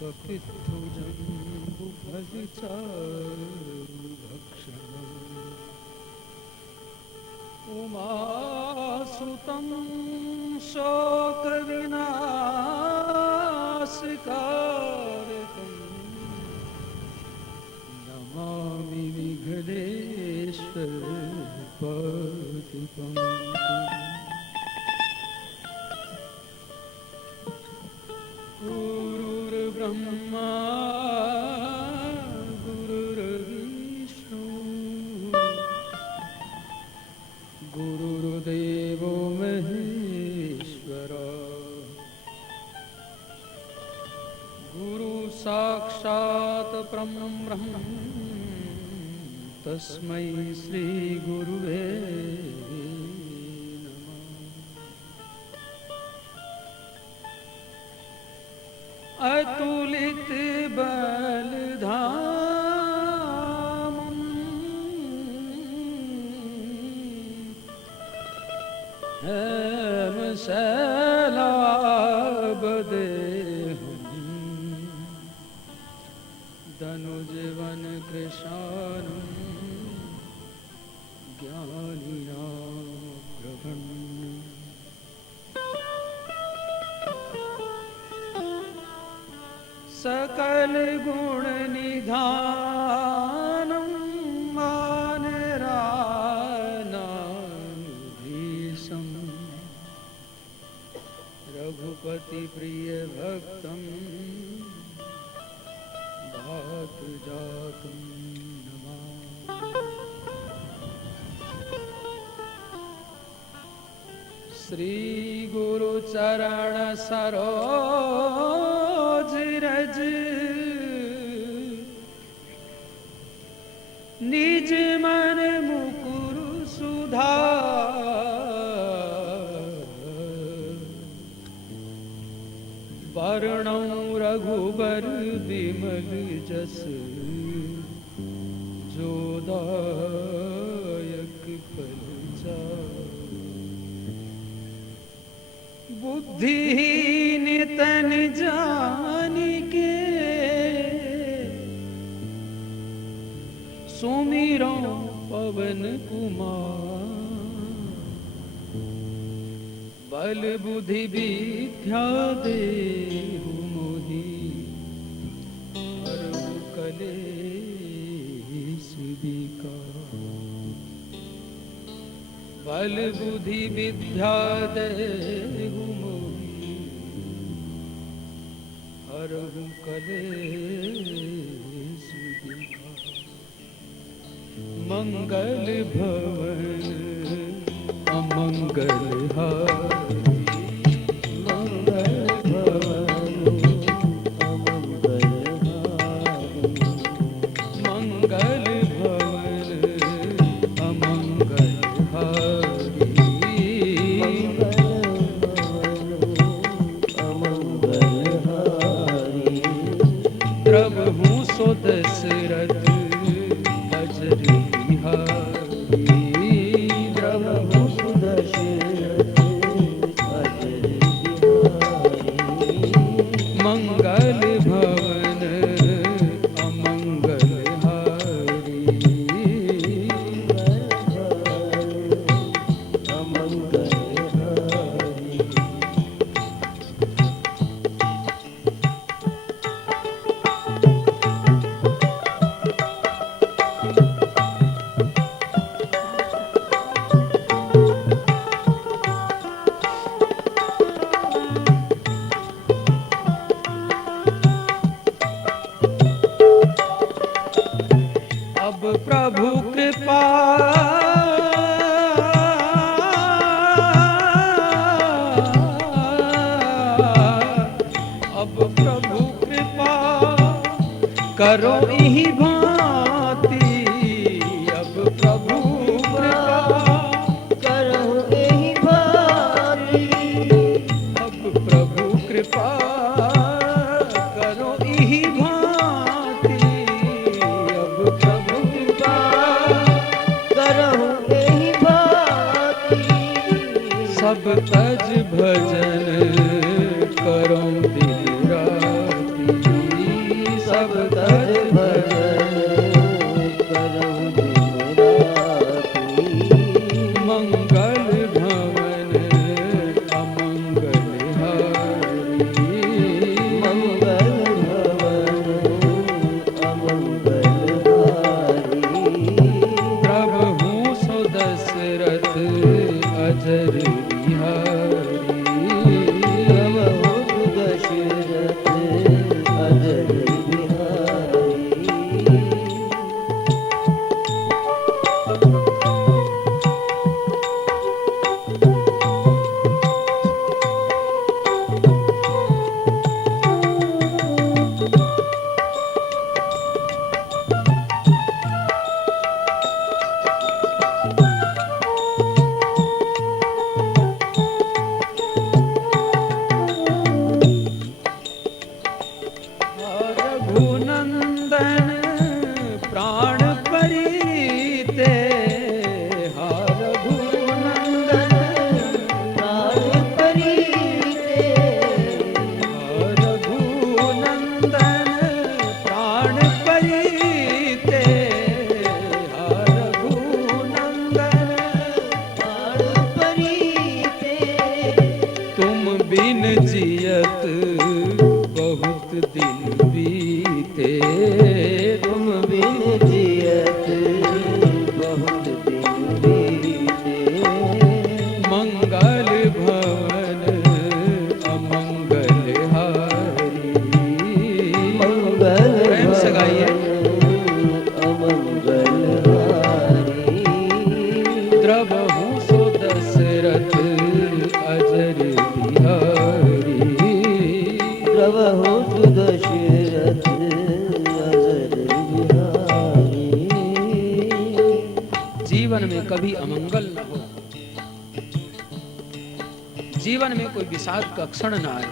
कपित्थुजम्बुफलिचारुभक्षणम् उमासुतं शोकविनाशकारकं नमामि विघ्नेश्वरपादपङ्कजम्। गुरुर्ब्रह्मा गुरुर्विष्णु गुरुर्देवो महेश्वरा गुरु साक्षात् परब्रह्म तस्मै श्री गुरुवे अतुलित बलधामं हेमशैलाभदेहं धनुजवन कृशानं ज्ञानिनामग्रगण्यम् सकल गुण निधानं मानरानाधीशं रघुपति प्रिय भक्तं धातुजातं नमामि। श्री गुरु चरण सरोज रज निज मन मुकुर सुधार वर्णौ रघुबर विमल जस जोदायक फलचार बुद्धिहीन तन जानिके सुमिरो पवन कुमार बल बुद्धि विद्या देहु मोहि हरहु कलेश विकार बल बुद्धि विद्या देहु मोहि हरहु कलेश विकार मंगल भवन अमंगल हारी मंगल भवन अमंगल हारी मंगल भवन अमंगल हारी अमंगल हारी प्रभु सो दशरथ मंगल भवन अमंगल हारी अमंगल हारी प्रभु कृपा अब प्रभु कृपा करो इहि भांति अब प्रभु कृपा करो इहि भांति अब प्रभु कृपा करो इहि भांति अब प्रभु सब तज भजन करो दिन राति द्रवहु सो दशरथ अजर बिहारी। द्रवहु सो दशरथ अजर बिहारी। जीवन में कभी अमंगल न हो, जीवन में कोई विषाद का क्षण न आए।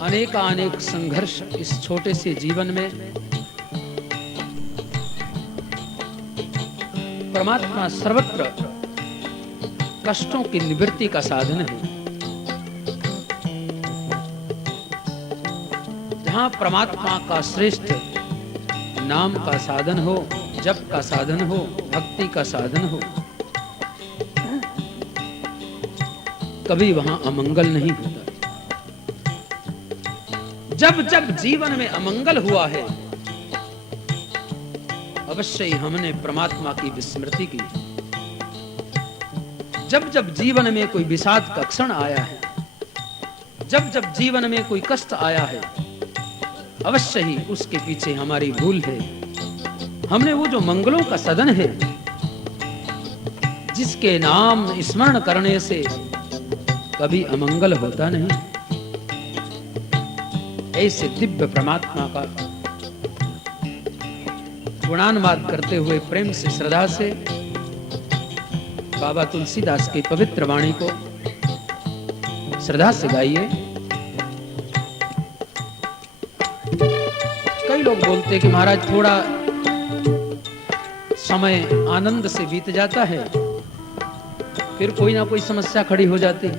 अनेक संघर्ष इस छोटे से जीवन में परमात्मा सर्वत्र कष्टों की निवृत्ति का साधन है। जहां परमात्मा का श्रेष्ठ नाम का साधन हो, जप का साधन हो, भक्ति का साधन हो, कभी वहां अमंगल नहीं होता। जब जब जीवन में अमंगल हुआ है, अवश्य ही हमने परमात्मा की विस्मृति की। जब जब जीवन में कोई विषाद का क्षण आया है, जब जब जीवन में कोई कष्ट आया है, अवश्य ही उसके पीछे हमारी भूल है। हमने वो जो मंगलों का सदन है, जिसके नाम स्मरण करने से कभी अमंगल होता नहीं, ऐसे दिव्य परमात्मा का गुणानुवाद करते हुए प्रेम से, श्रद्धा से बाबा तुलसीदास की पवित्र वाणी को श्रद्धा से गाइए। कई लोग बोलते हैं कि महाराज थोड़ा समय आनंद से बीत जाता है, फिर कोई ना कोई समस्या खड़ी हो जाती है।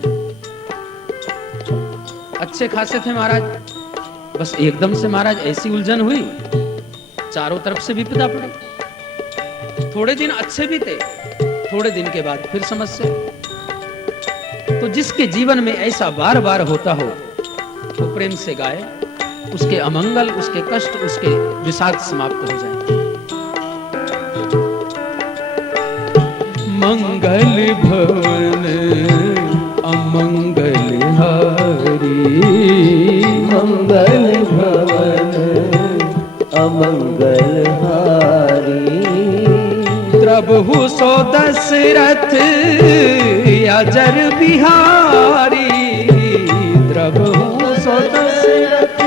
अच्छे खासे थे महाराज, बस एकदम से महाराज ऐसी उलझन हुई, चारों तरफ से विपदा पड़ी। थोड़े दिन अच्छे भी थे, थोड़े दिन के बाद फिर समस्या। तो जिसके जीवन में ऐसा बार बार होता हो, वो प्रेम से गाए, उसके अमंगल, उसके कष्ट, उसके विषाद समाप्त हो जाए। मंगल भवन अमंगल हारी, मंगल भवन अमंगल हारी। द्रवहु सो दशरथ अजर बिहारी। द्रवहु सो दशरथ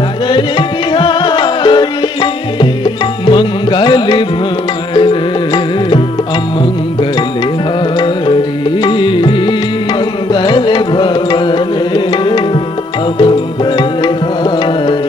अजर बिहारी। मंगल भवन अमंगल हारी। मंगल भवन अमंगल हारी।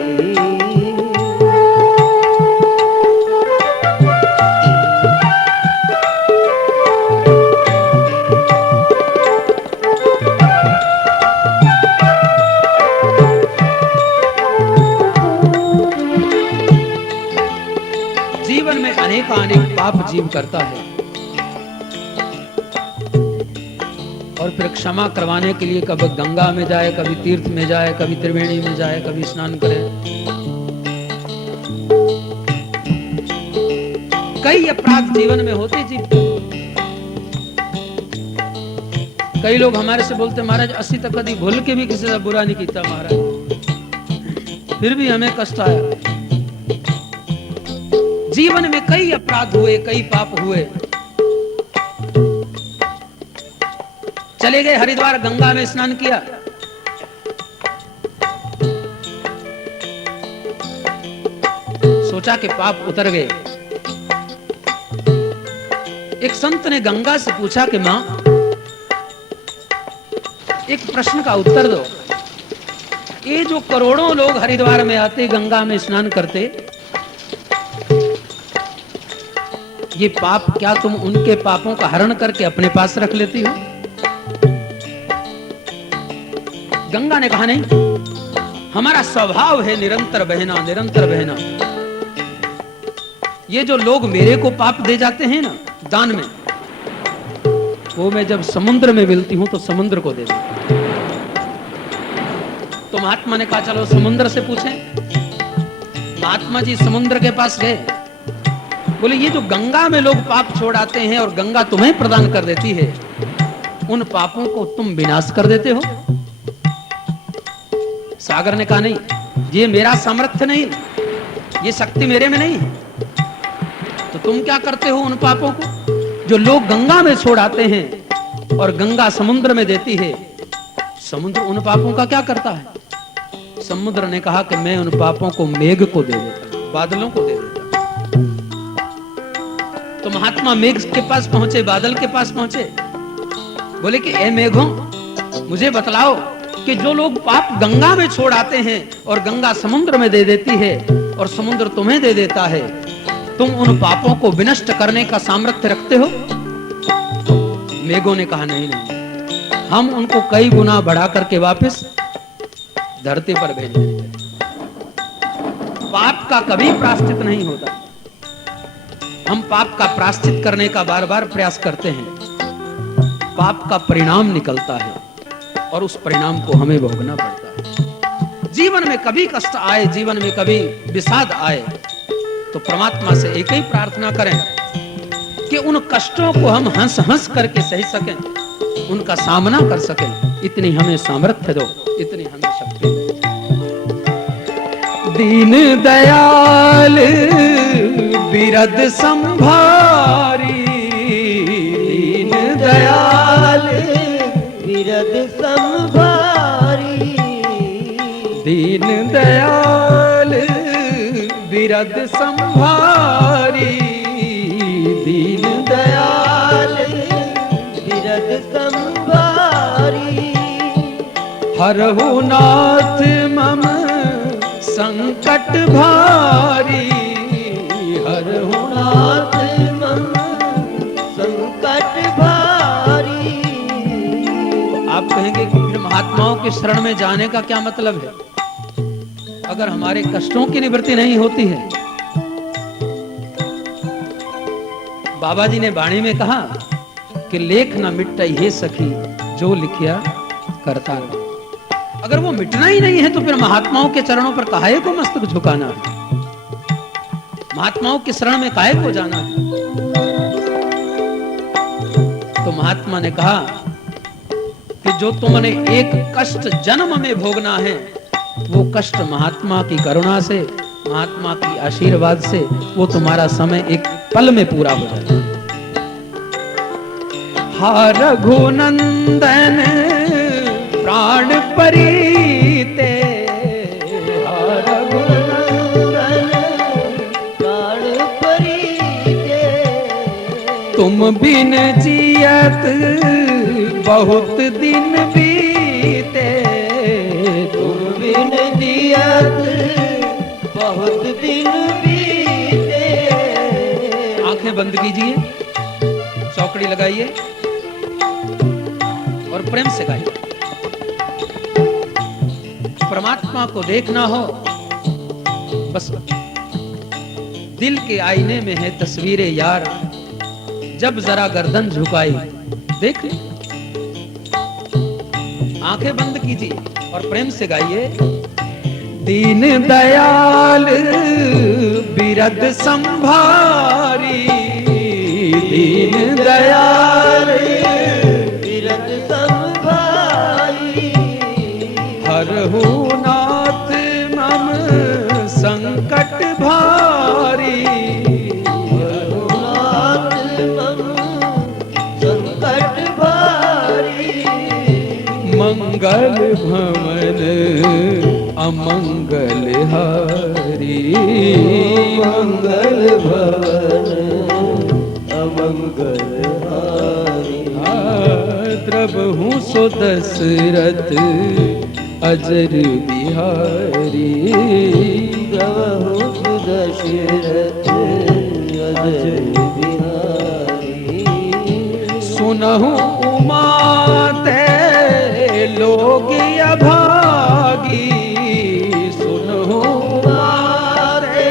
जीवन में अनेक पाप जीव करता है, और फिर क्षमा करवाने के लिए कभी गंगा में जाए, कभी तीर्थ में जाए, कभी त्रिवेणी में जाए, कभी स्नान करे। कई अपराध जीवन में होते जी। कई लोग हमारे से बोलते महाराज असी तक कभी भूल के भी किसी से बुरा नहीं किया महाराज, फिर भी हमें कष्ट आया। जीवन में कई अपराध हुए, कई पाप हुए। चले गए हरिद्वार, गंगा में स्नान किया, सोचा कि पाप उतर गए। एक संत ने गंगा से पूछा कि मां, एक प्रश्न का उत्तर दो। ये जो करोड़ों लोग हरिद्वार में आते, गंगा में स्नान करते, ये पाप क्या तुम उनके पापों का हरण करके अपने पास रख लेती हो? गंगा ने कहा नहीं, हमारा स्वभाव है निरंतर बहना, निरंतर बहना। ये जो लोग मेरे को पाप दे जाते हैं ना दान में, वो मैं जब समुद्र में मिलती हूं तो समुद्र को दे देती। तो महात्मा ने कहा चलो समुद्र से पूछें। महात्मा जी समुद्र के पास गए, बोले ये जो गंगा में लोग पाप छोड़ आते हैं और गंगा तुम्हें प्रदान कर देती है, उन पापों को तुम विनाश कर देते हो? सागर ने कहा नहीं, ये मेरा सामर्थ्य नहीं, ये शक्ति मेरे में नहीं है। तुम क्या करते हो उन पापों को जो लोग गंगा में छोड़ आते हैं और गंगा समुद्र में देती है? समुद्र उन पापों का क्या करता है? समुद्र ने कहा कि मैं उन पापों को मेघ को दे देता हूं, बादलों को दे देता हूं। तो महात्मा मेघ के पास पहुंचे, बादल के पास पहुंचे, बोले कि ए मेघों, मुझे बतलाओ कि जो लोग पाप गंगा में छोड़ आते हैं और गंगा समुद्र में दे देती है और समुद्र तुम्हें दे देता है, तुम उन पापों को विनष्ट करने का सामर्थ्य रखते हो? मेघों ने कहा नहीं नहीं, हम उनको कई गुना बढ़ा करके वापस धरती पर भेज देंगे। पाप का कभी प्रायश्चित नहीं होता। हम पाप का प्रायश्चित करने का बार बार प्रयास करते हैं, पाप का परिणाम निकलता है और उस परिणाम को हमें भोगना पड़ता है। जीवन में कभी कष्ट आए, जीवन में कभी विषाद आए, तो परमात्मा से एक ही प्रार्थना करें कि उन कष्टों को हम हंस हंस करके सही सकें, उनका सामना कर सकें। इतनी हमें सामर्थ्य दो, इतनी हमें शक्ति दो। दीन दयाल बिरद संभारी, दीन दयाल बिरद संभारी, दीन दयाल बिरद संभारी, दीन दयाल बिरद संभारी, हरहु नाथ मम संकट भारी, हरहु नाथ मम संकट भारी। आप कहेंगे कि फिर महात्माओं के शरण में जाने का क्या मतलब है? अगर हमारे कष्टों की निवृत्ति नहीं होती है, बाबा जी ने वाणी में कहा कि लेख न मिटई हे सखी जो लिखिया करता रहो। अगर वो मिटना ही नहीं है तो फिर महात्माओं के चरणों पर काहे को मस्तक झुकाना है? महात्माओं के शरण में काहे को जाना है? तो महात्मा ने कहा कि जो तुमने एक कष्ट जन्म में भोगना है, वो कष्ट महात्मा की करुणा से, महात्मा की आशीर्वाद से वो तुम्हारा समय एक पल में पूरा हो जाएगा। हा रघुनंदन प्राण परीते, हा रघुनंदन प्राण परीते, तुम बिन जियत बहुत दिन बीते, तुम बिन जियत बहुत दिन बीते। आंखें बंद कीजिए, चौकड़ी लगाइए और प्रेम से गाइए। परमात्मा को देखना हो, बस दिल के आईने में है तस्वीरें यार, जब जरा गर्दन झुकाई देख ले। आंखें बंद कीजिए और प्रेम से गाइए। दीन दयाल बिरद संभारी, दीन दयाल बिरद संभारी, हरहु नाथ मम संकट भारी, नाथ मम संकट भारी। मंगल भवन अमंगल हारी, मंगल भवन अमंगल हारी। द्रवहु सो दशरथ अजर बिहारी, द्रवहु सो दशरथ अजर बिहारी। सुनहु उमा ते लोग अभागी, सुनहु उमा ते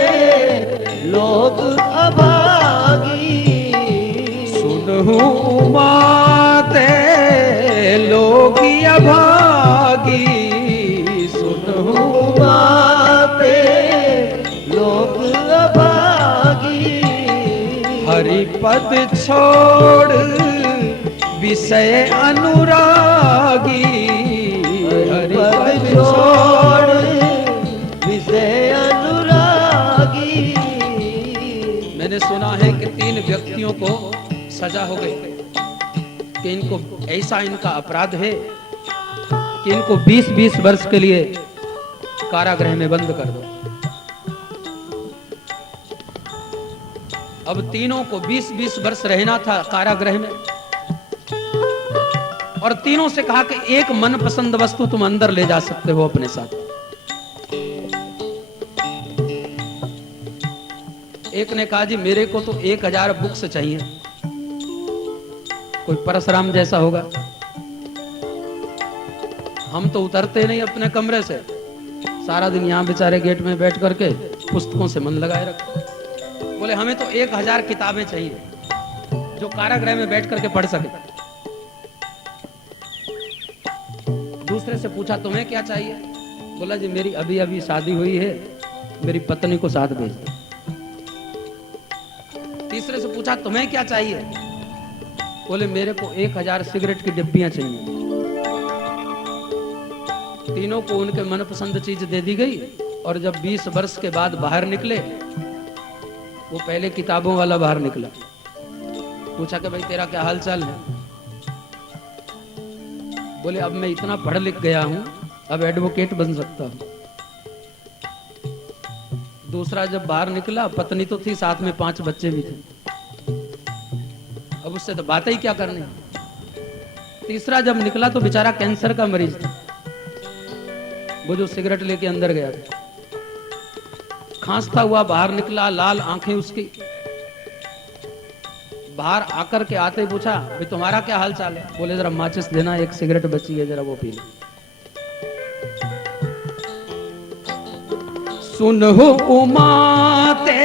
लोग अभागी, सुनहु उमा ते लोग अभागी, सुनहु ते लोग अभागी। हरिपद छोड़ विषय अनुरागी, हरिपद छोड़ विषय अनुरागी। मैंने सुना है कि 3 व्यक्तियों को सजा हो गई कि इनको ऐसा इनका अपराध है कि इनको 20-20 वर्ष के लिए कारागृह में बंद कर दो। अब तीनों को 20-20 वर्ष रहना था कारागृह में, और तीनों से कहा कि एक मनपसंद वस्तु तुम अंदर ले जा सकते हो अपने साथ। एक ने कहा जी मेरे को तो 1000 बुक्स चाहिए। कोई परशुराम जैसा होगा, हम तो उतरते नहीं अपने कमरे से, सारा दिन यहां बेचारे गेट में बैठ करके पुस्तकों से मन लगाए रखते। बोले हमें तो 1000 किताबें चाहिए जो कारागृह में बैठ करके पढ़ सके। दूसरे से पूछा तुम्हें क्या चाहिए? बोला जी मेरी अभी अभी शादी हुई है, मेरी पत्नी को साथ भेज दो। तीसरे से पूछा तुम्हें क्या चाहिए? बोले मेरे को 1000 सिगरेट की डिब्बियां चाहिए। तीनों को उनके मनपसंद चीज दे दी गई, और जब 20 वर्ष के बाद बाहर निकले, वो पहले किताबों वाला बाहर निकला। पूछा कि भाई तेरा क्या हाल चाल है? बोले अब मैं इतना पढ़ लिख गया हूं, अब एडवोकेट बन सकता हूं। दूसरा जब बाहर निकला, पत्नी तो थी, साथ में 5 बच्चे भी थे, अब उससे तो बातें ही क्या करनी। तीसरा जब निकला तो बेचारा कैंसर का मरीज था, वो जो सिगरेट लेके अंदर गया था। खांसता हुआ बाहर निकला, लाल आंखें उसकी। बाहर आकर के आते पूछा भाई तुम्हारा क्या हाल चाल है? बोले जरा माचिस देना, एक सिगरेट बची है, जरा वो पी लो। सुनो उमाते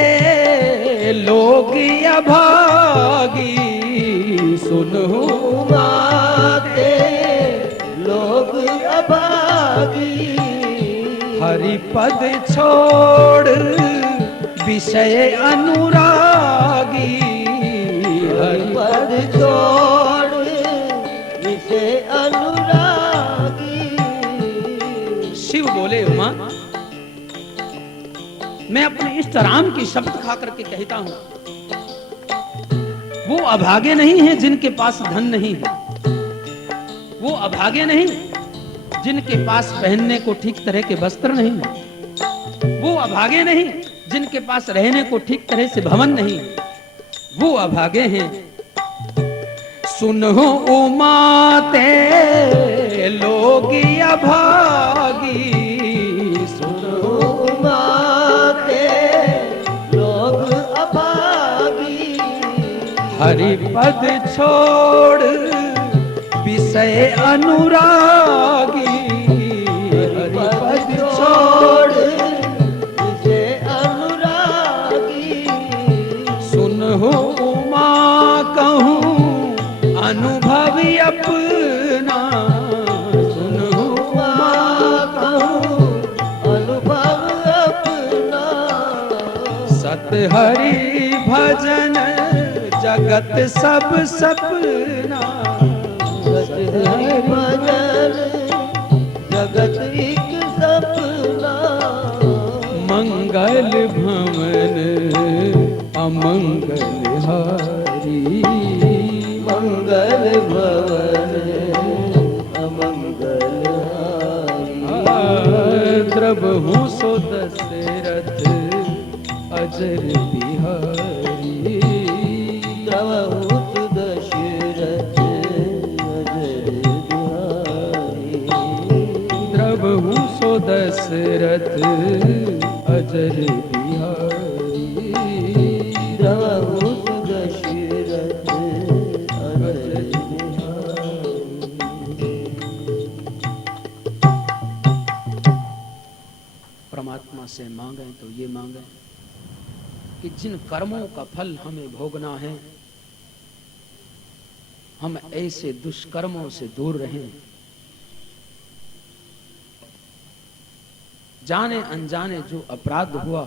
लोग अभागी, सुनो उमाते लोग अभागी, हरि पद छोड़ विषय अनुरागी, हरि पद छोड़ विषय अनुरागी। शिव बोले उमा मैं अपने इष्ट राम की शपथ खा करके कहता हूं, वो अभागे नहीं है जिनके पास धन नहीं है, वो अभागे नहीं जिनके पास पहनने को ठीक तरह के वस्त्र नहीं है, वो अभागे नहीं जिनके पास रहने को ठीक तरह से भवन नहीं है, वो अभागे हैं। सुनो उमाते लोग अभागी, सुनो उमाते लोग अभागी, हरि पद छोड़ विषय अनुरागी, हरि पद छोड़ विषय अनुरागी। सुनहु उमा कहूँ अनुभवी अपना, सुनहु उमा कहूँ अनुभव अपना, सत हरि भजन जगत सब सपना, सत हरि भजन जगत एक सपना। मंगल भवन अमंगल हारी, मंगल भवन अमंगल हारी। द्रवहु सो दशरथ अजर बिहारी, द्रवहु सो दशरथ अजर बिहारी, द्रवहु सो दशरथ अजर बिहारी, द्रवहु सो दशरथ अजर बिहारी। परमात्मा से मांगे तो ये मांगे कि जिन कर्मों का फल हमें भोगना है, हम ऐसे दुष्कर्मों से दूर रहें। जाने अनजाने जो अपराध हुआ,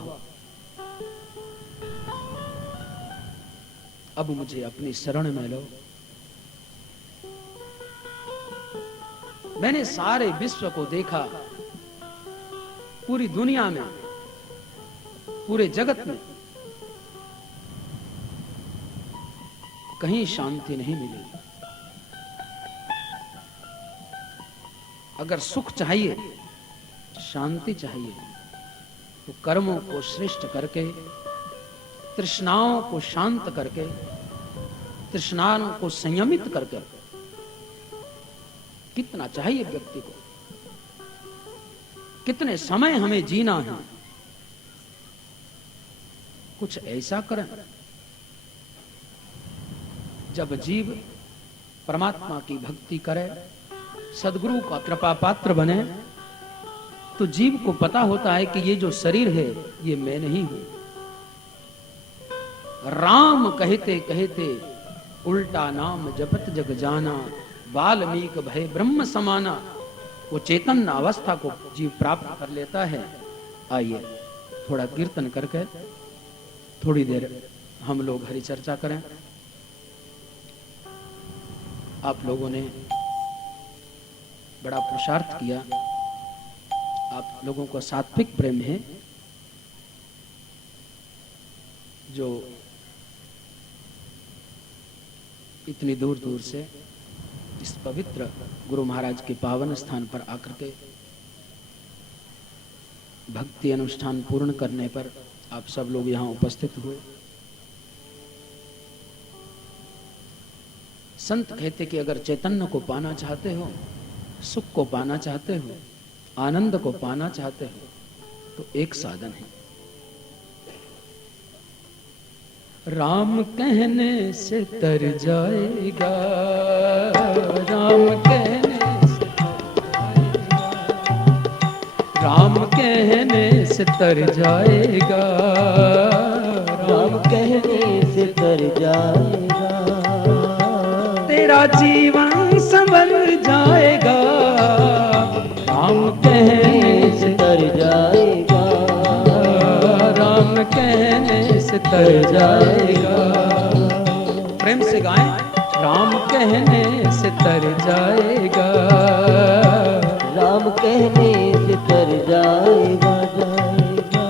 अब मुझे अपनी शरण में लो। मैंने सारे विश्व को देखा, पूरी दुनिया में, पूरे जगत में कहीं शांति नहीं मिलेगी। अगर सुख चाहिए, शांति चाहिए, तो कर्मों को श्रेष्ठ करके, तृष्णाओं को शांत करके, तृष्णाओं को संयमित करके, कितना चाहिए व्यक्ति को, कितने समय हमें जीना है, कुछ ऐसा करें जब जीव परमात्मा की भक्ति करे, सदगुरु का कृपा पात्र बने, तो जीव को पता होता है कि ये जो शरीर है ये मैं नहीं हूं। राम कहते कहते उल्टा नाम जपत जग जाना, वाल्मीक भय ब्रह्म समाना। वो चैतन्य अवस्था को जीव प्राप्त कर लेता है। आइए थोड़ा कीर्तन करके थोड़ी देर हम लोग हरि चर्चा करें। आप लोगों ने बड़ा पुरुषार्थ किया, आप लोगों को सात्विक प्रेम है, जो इतनी दूर दूर से इस पवित्र गुरु महाराज के पावन स्थान पर आकर के भक्ति अनुष्ठान पूर्ण करने पर आप सब लोग यहाँ उपस्थित हुए। संत कहते कि अगर चैतन्य को पाना चाहते हो, सुख को पाना चाहते हो, आनंद को पाना चाहते हो, तो एक साधन है। राम कहने से तर जाएगा, राम कहने से राम कहने से तर जाएगा, राम कहने से तर जाएगा, तेरा जीवन संवर जाएगा। राम कहने से तर जाएगा, राम कहने से तर जाएगा। प्रेम से गाएं, राम कहने से तर जाएगा, राम कहने से तर जाएगा, जाएगा।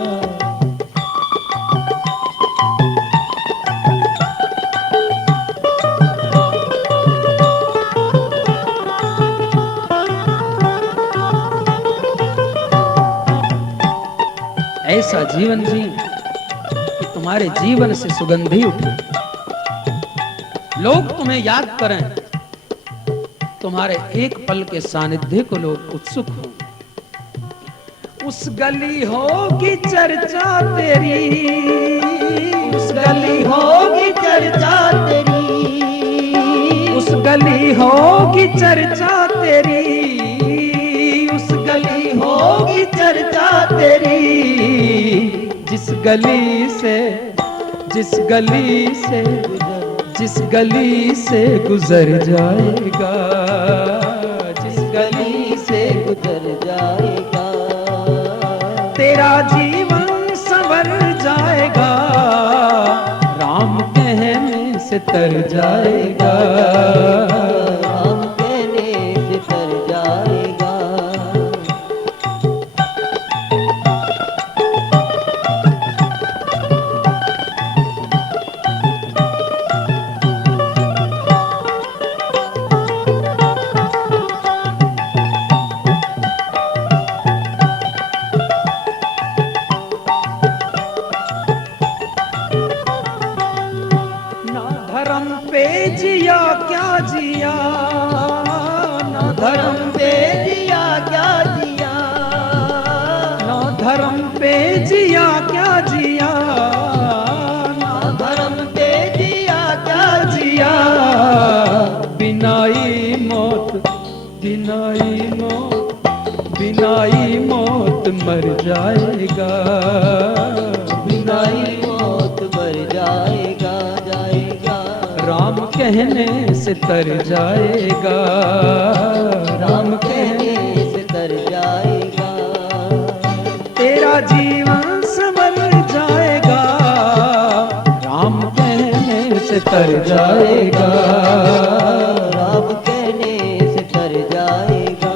ऐसा जीवन जी कि तुम्हारे जीवन से सुगंधी उठे, लोग तुम्हें याद करें, तुम्हारे एक पल के सानिध्य को लोग उत्सुक हो। उस गली होगी चर्चा तेरी, उस गली होगी चर्चा तेरी, उस गली होगी चर्चा तेरी, उस गली होगी चर्चा तेरी। जिस गली से, जिस गली से, जिस गली से गुजर जाएगा, जिस गली से गुजर जाएगा, तेरा जीवन संवर जाएगा। राम कहने से तर जाएगा, राम कहने से तर जाएगा। ना धर्म पे जिया क्या जिया, ना धर्म पे जिया क्या जिया, ना धर्म पे जिया क्या जिया, ना धर्म पे जिया क्या जिया। बिनाई मौत, बिनाई मौत, बिनाई मौत मर जाएगा, बिनाई मौत मर जाएगा, जाएगा। राम कहने से तर जाएगा, राम कहने से तर जाएगा, तेरा जीवन संवर जाएगा। राम कहने से तर जाएगा, राम कहने से तर जाएगा।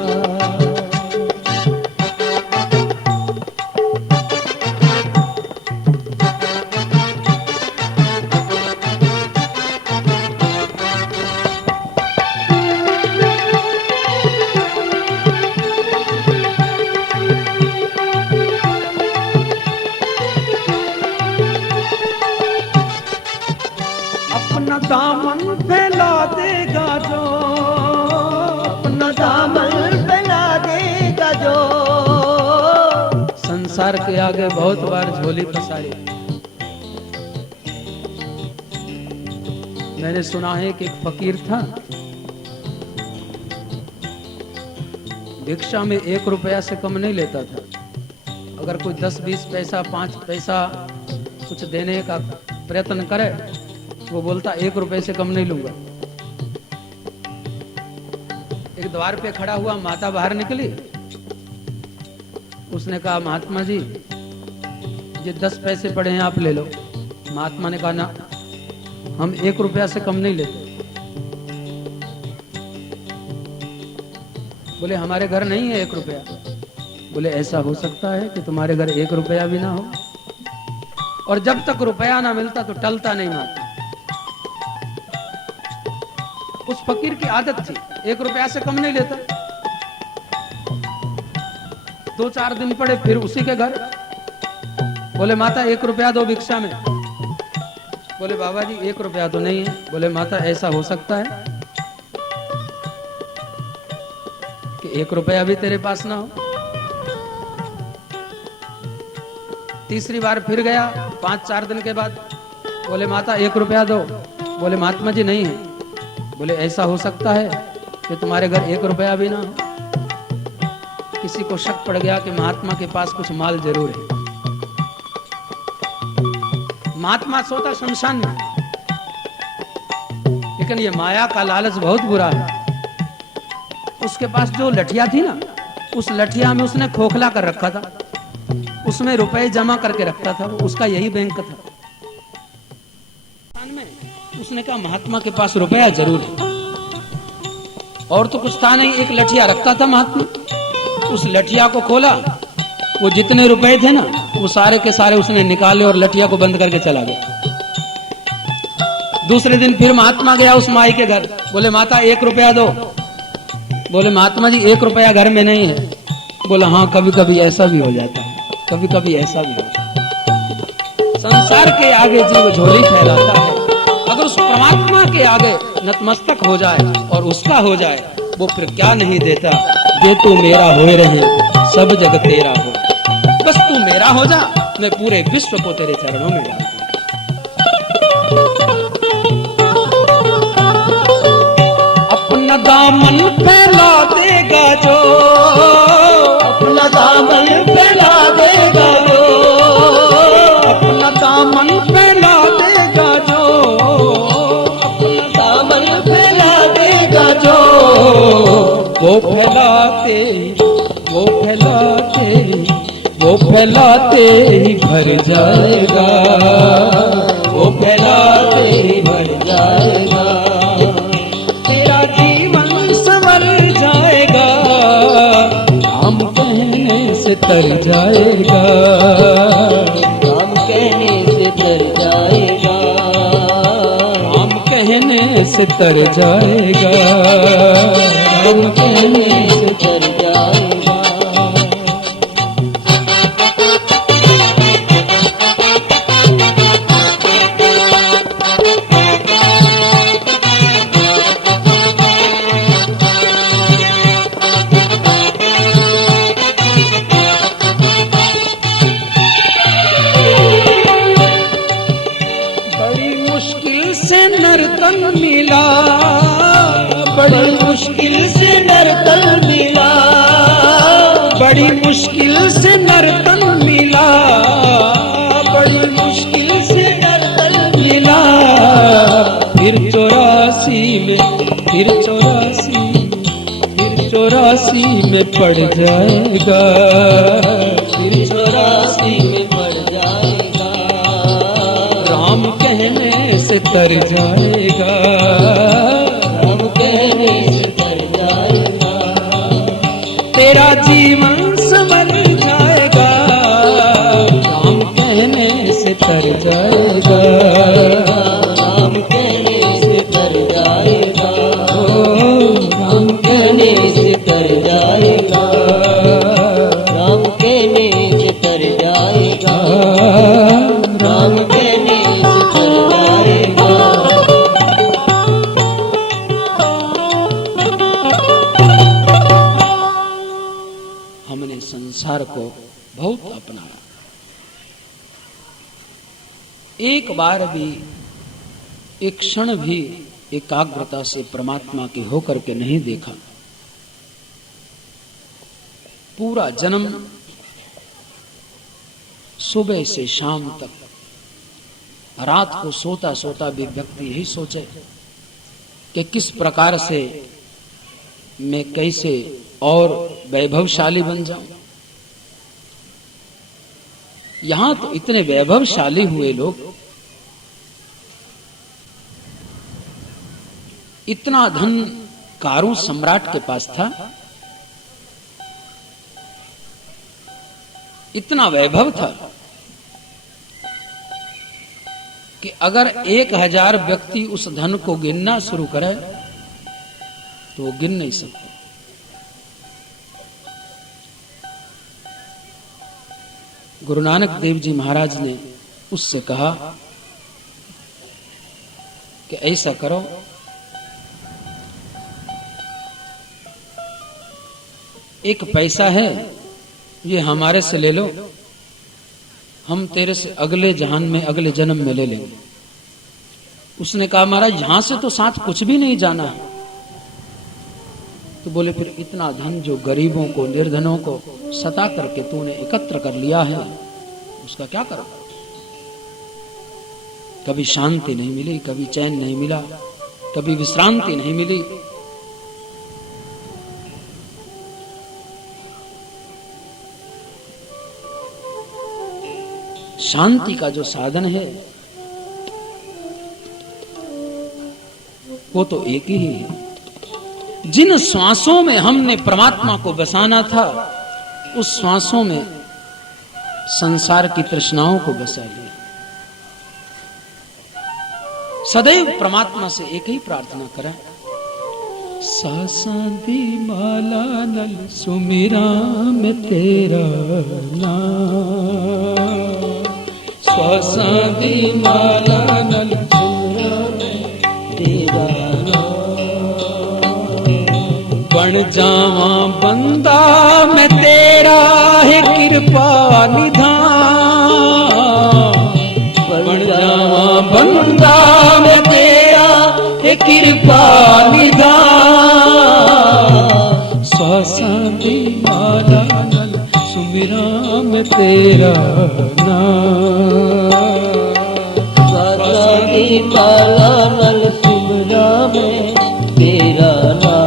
अपना दामन फैला देगा जो, अपना दामन फैला देगा जो। संसार के आगे बहुत बार झोली पसारी। मैंने सुना है कि एक फकीर था, भिक्षा में 1 रुपया से कम नहीं लेता था। अगर कोई 10-20 पैसा 5 पैसा कुछ देने का प्रयत्न करे, वो बोलता 1 रुपए से कम नहीं लूंगा। एक द्वार पे खड़ा हुआ, माता बाहर निकली। उसने कहा, महात्मा जी ये 10 पैसे पड़े हैं, आप ले लो। महात्मा ने कहा, ना, हम 1 रुपया से कम नहीं लेते। बोले, हमारे घर नहीं है 1 रुपया। बोले, ऐसा हो सकता है कि तुम्हारे घर 1 रुपया भी ना हो? और जब तक रुपया ना मिलता तो टलता नहीं माता। उस फकीर की आदत थी, 1 रुपया से कम नहीं लेता। 2-4 दिन पड़े, फिर उसी के घर। बोले, माता 1 रुपया दो भिक्षा में। बोले, बाबा जी 1 रुपया तो नहीं है। बोले, माता ऐसा हो सकता है कि 1 रुपया भी तेरे पास ना हो? तीसरी बार फिर गया, 5-4 दिन के बाद। बोले, माता 1 रुपया दो। बोले, महात्मा जी नहीं है। बोले, ऐसा हो सकता है कि तुम्हारे घर 1 रुपया भी ना हो? किसी को शक पड़ गया कि महात्मा के पास कुछ माल जरूर है। महात्मा सोता शमशान में, लेकिन ये माया का लालच बहुत बुरा है। उसके पास जो लठिया थी ना, उस लठिया में उसने खोखला कर रखा था, उसमें रुपए जमा करके रखता था। उसका यही बैंक था। उसने कहा, महात्मा के पास रुपया जरूर है। और तो कुछ था नहीं, एक लठिया रखता था महात्मा। उस लठिया को खोला, वो जितने रुपए थे ना, वो सारे के सारे उसने निकाले और लठिया को बंद करके चला गया। दूसरे दिन फिर महात्मा गया उस माई के घर। बोले, माता 1 रुपया दो। बोले, महात्मा जी 1 रुपया घर में नहीं है। बोला, हाँ, कभी कभी ऐसा भी हो जाता है, कभी कभी ऐसा भी होता है। संसार के आगे जीव झोली फैलाता है। अगर उस परमात्मा के आगे नतमस्तक हो जाए और उसका हो जाए, वो फिर क्या नहीं देता। दे तू मेरा होए रहे, सब जग तेरा हो। बस तू मेरा हो जा, मैं पूरे विश्व को तेरे चरणों में डाल दूं। अपना दामन फैला देगा जो, अपना दामन फैला देगा जो। अपना दामन फैला देगा जो, अपना दामन फैला देगा जो। वो फैलाते वो फैलाते ही भर जाएगा। वो फैलाते ही भर जाएगा। तेरा जीवन संवर जाएगा, हम कहने से तर जाएगा। हम कहने से तर जाएगा। हम कहने से तर जाएगा। हम कहने से तर जाएगा। नर्तन मिला, बड़ी मुश्किल से नर्तन मिला। बड़ी मुश्किल से नर्तन मिला। बड़ी मुश्किल से नर्तन मिला। फिर 84 में, फिर 84 में पड़ जाएगा। फिर 84 में पड़ जाएगा। राम कहने से तर जाएगा। राम कहने से तर जाएगा। तेरा जीवन संवर जाएगा। राम कहने से तर जाएगा। राम कहने से तर जाएगा। राम कहने से तर जाएगा। राम कहने से तर जाएगा। राम कहने से तर जाएगा। एक बार भी, एक क्षण भी एकाग्रता से परमात्मा के होकर के नहीं देखा, पूरा जन्म सुबह से शाम तक, रात को सोता सोता भी व्यक्ति यही सोचे कि किस प्रकार से मैं कैसे और वैभवशाली बन जाऊं। यहां तो इतने वैभवशाली हुए लोग, इतना धन कारू सम्राट के पास था, इतना वैभव था कि अगर 1000 व्यक्ति उस धन को गिनना शुरू करे तो वो गिन नहीं सकते। गुरु नानक देव जी महाराज ने उससे कहा कि ऐसा करो, एक पैसा है ये हमारे से ले लो, हम तेरे से अगले जहान में, अगले जन्म में ले लेंगे। उसने कहा महाराज यहां से तो साथ कुछ भी नहीं जाना है। तो बोले फिर इतना धन जो गरीबों को, निर्धनों को सता करके तूने एकत्र कर लिया है, उसका क्या करो? कभी शांति नहीं मिली, कभी चैन नहीं मिला, कभी विश्रांति नहीं मिली। शांति का जो साधन है वो तो एक ही है। जिन श्वासों में हमने परमात्मा को बसाना था, उस श्वासों में संसार की तृष्णाओं को बसा लिया। सदैव परमात्मा से एक ही प्रार्थना करें, सासां दी माला नल सुमिरा में तेरा नाम, सासां दी माला नल सुमिरा में तेरा बन जावा बंदा मैं तेरा है कृपा निधान, बन जावा बंदा मैं तेरा है कृपा निधान, श्वासां दी माला नल सुमिरा मैं तेरा नाम, श्वासां दी माला नल सुमिरा मैं तेरा नाम।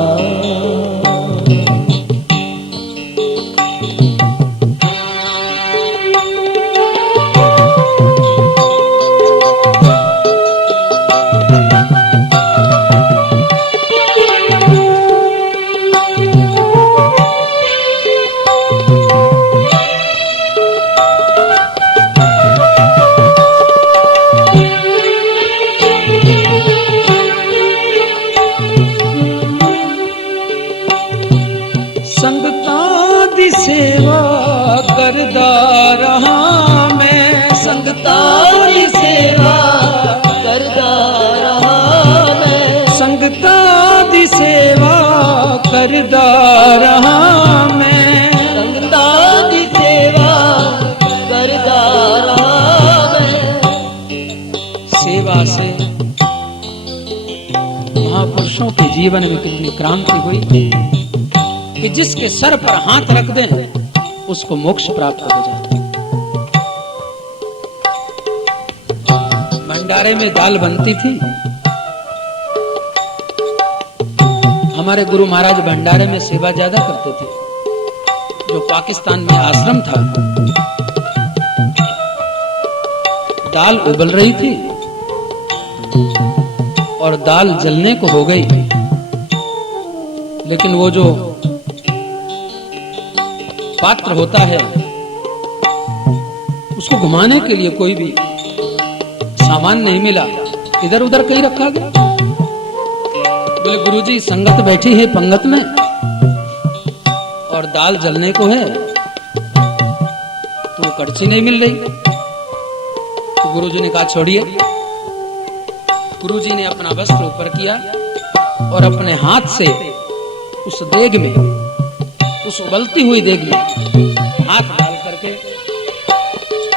संगतां दी सेवा करदा रहा मैं, संगतां दी सेवा करदा रहा मैं, संगतां दी सेवा करदा रहा मैं, संगतां दी सेवा करदा रहा मैं। सेवा से महापुरुषों के जीवन में कितनी क्रांति हुई कि जिसके सर पर हाथ रख दें उसको मोक्ष प्राप्त हो जाए। भंडारे में दाल बनती थी, हमारे गुरु महाराज भंडारे में सेवा ज्यादा करते थे। जो पाकिस्तान में आश्रम था, दाल उबल रही थी और दाल जलने को हो गई, लेकिन वो जो पात्र होता है उसको घुमाने के लिए कोई भी सामान नहीं मिला, इधर उधर कहीं रखा गया। बोले गुरुजी संगत बैठी है पंगत में और दाल जलने को है तो वो कड़छी नहीं मिल रही। तो गुरुजी ने कहा छोड़िए। गुरुजी ने अपना वस्त्र ऊपर किया और अपने हाथ से उस देग में, उस उबलती हुई देग में हाथ डाल करके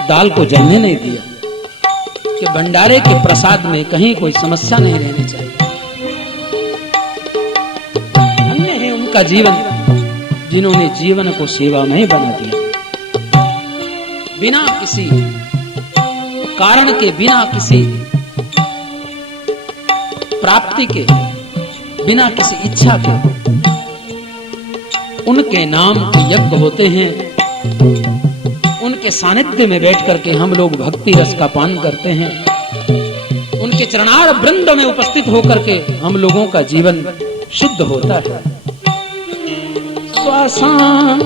दाल को जलने नहीं दिया। कि भंडारे के प्रसाद में कहीं कोई समस्या नहीं रहनी चाहिए। धन्य है उनका जीवन जिन्होंने जीवन को सेवामय बना दिया, बिना किसी कारण के, बिना किसी प्राप्ति के, बिना किसी इच्छा के उनके नाम के यज्ञ होते हैं। उनके सानिध्य में बैठ करके हम लोग भक्ति रस का पान करते हैं। उनके चरणार वृंद में उपस्थित होकर के हम लोगों का जीवन शुद्ध होता है। स्वासान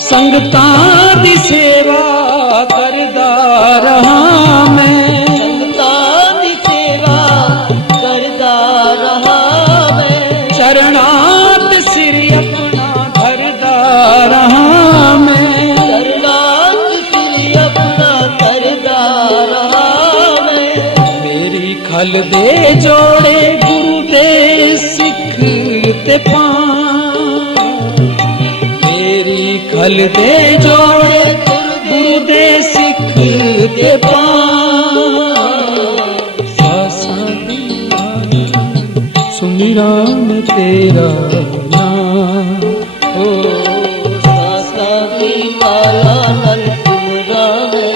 संगतादि सेवा करदा रहा मैं, संगतादि सेवा करदा रहा मैं, चरणात सिर अपना धरदा रहा मैं, चरणात सिर अपना धरदा रहा मैं। मेरी खल दे जोड़े गुरु दे सिख ते पान, मेरी खल दे जोड़े गुरु दे सिख ते पान। सुमिरा में तेरा नाम हो, सासा की माला नल सुमिरा में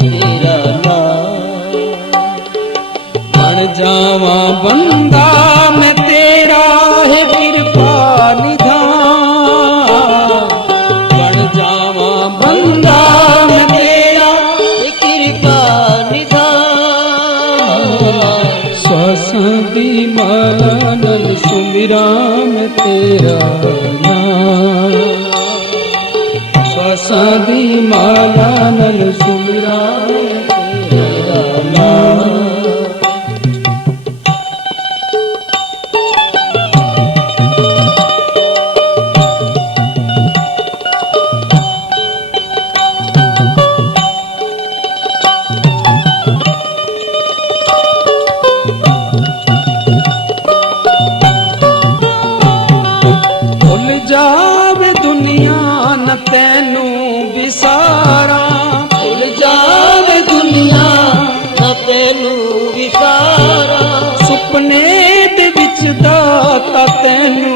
तेरा नाम। बन जावा बंदा मैं तेरा है कृपा निधान, बन जावा बंदा मैं तेरा है कृपा निधान। स्वासदी माला नल सुमिरा में तेरा नाम, स्वासदी माला नल सुमिरा में तेरा नाम। जावे दुनिया न तैनू विसारा, भुल जावे दुनिया न तैनू विसारा। सुपने दे विच दाता तैनू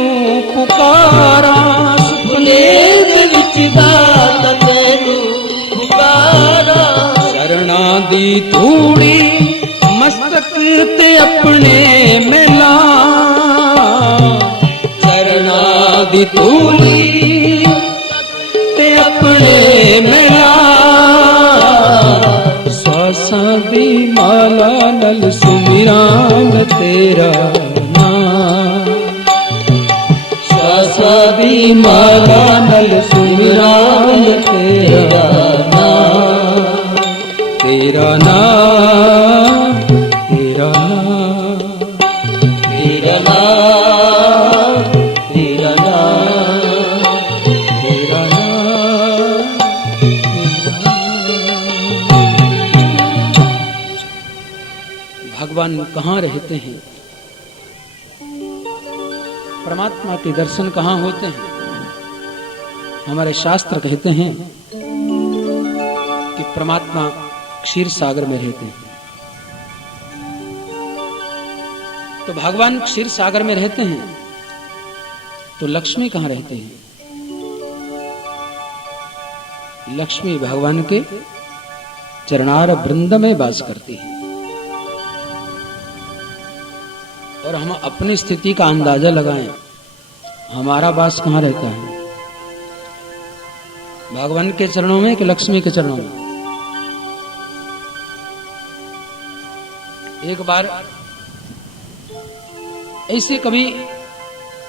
पुकारा, सुपने दे विच दाता तैनू पुकारा। शरणा दी धूड़ी मस्तक ते अपने मिला, दी धूली ते अपने मिला। स्वासा दी माला नल सुमिरा में तेरा नाम, स्वासा दी माला नल सुमिरा में तेरा नाम, तेरा नाम, तेरा नाम, तेरा नाम, तेरा भगवान कहाँ रहते हैं, परमात्मा के दर्शन कहाँ होते हैं। हमारे शास्त्र कहते हैं कि परमात्मा क्षीर सागर में रहते हैं। तो भगवान क्षीर सागर में रहते हैं तो लक्ष्मी कहाँ रहते हैं। लक्ष्मी भगवान के चरणार वृंद में वास करती है। और हम अपनी स्थिति का अंदाजा लगाएं, हमारा वास कहाँ रहता है, भगवान के चरणों में कि लक्ष्मी के चरणों में। एक बार ऐसे कभी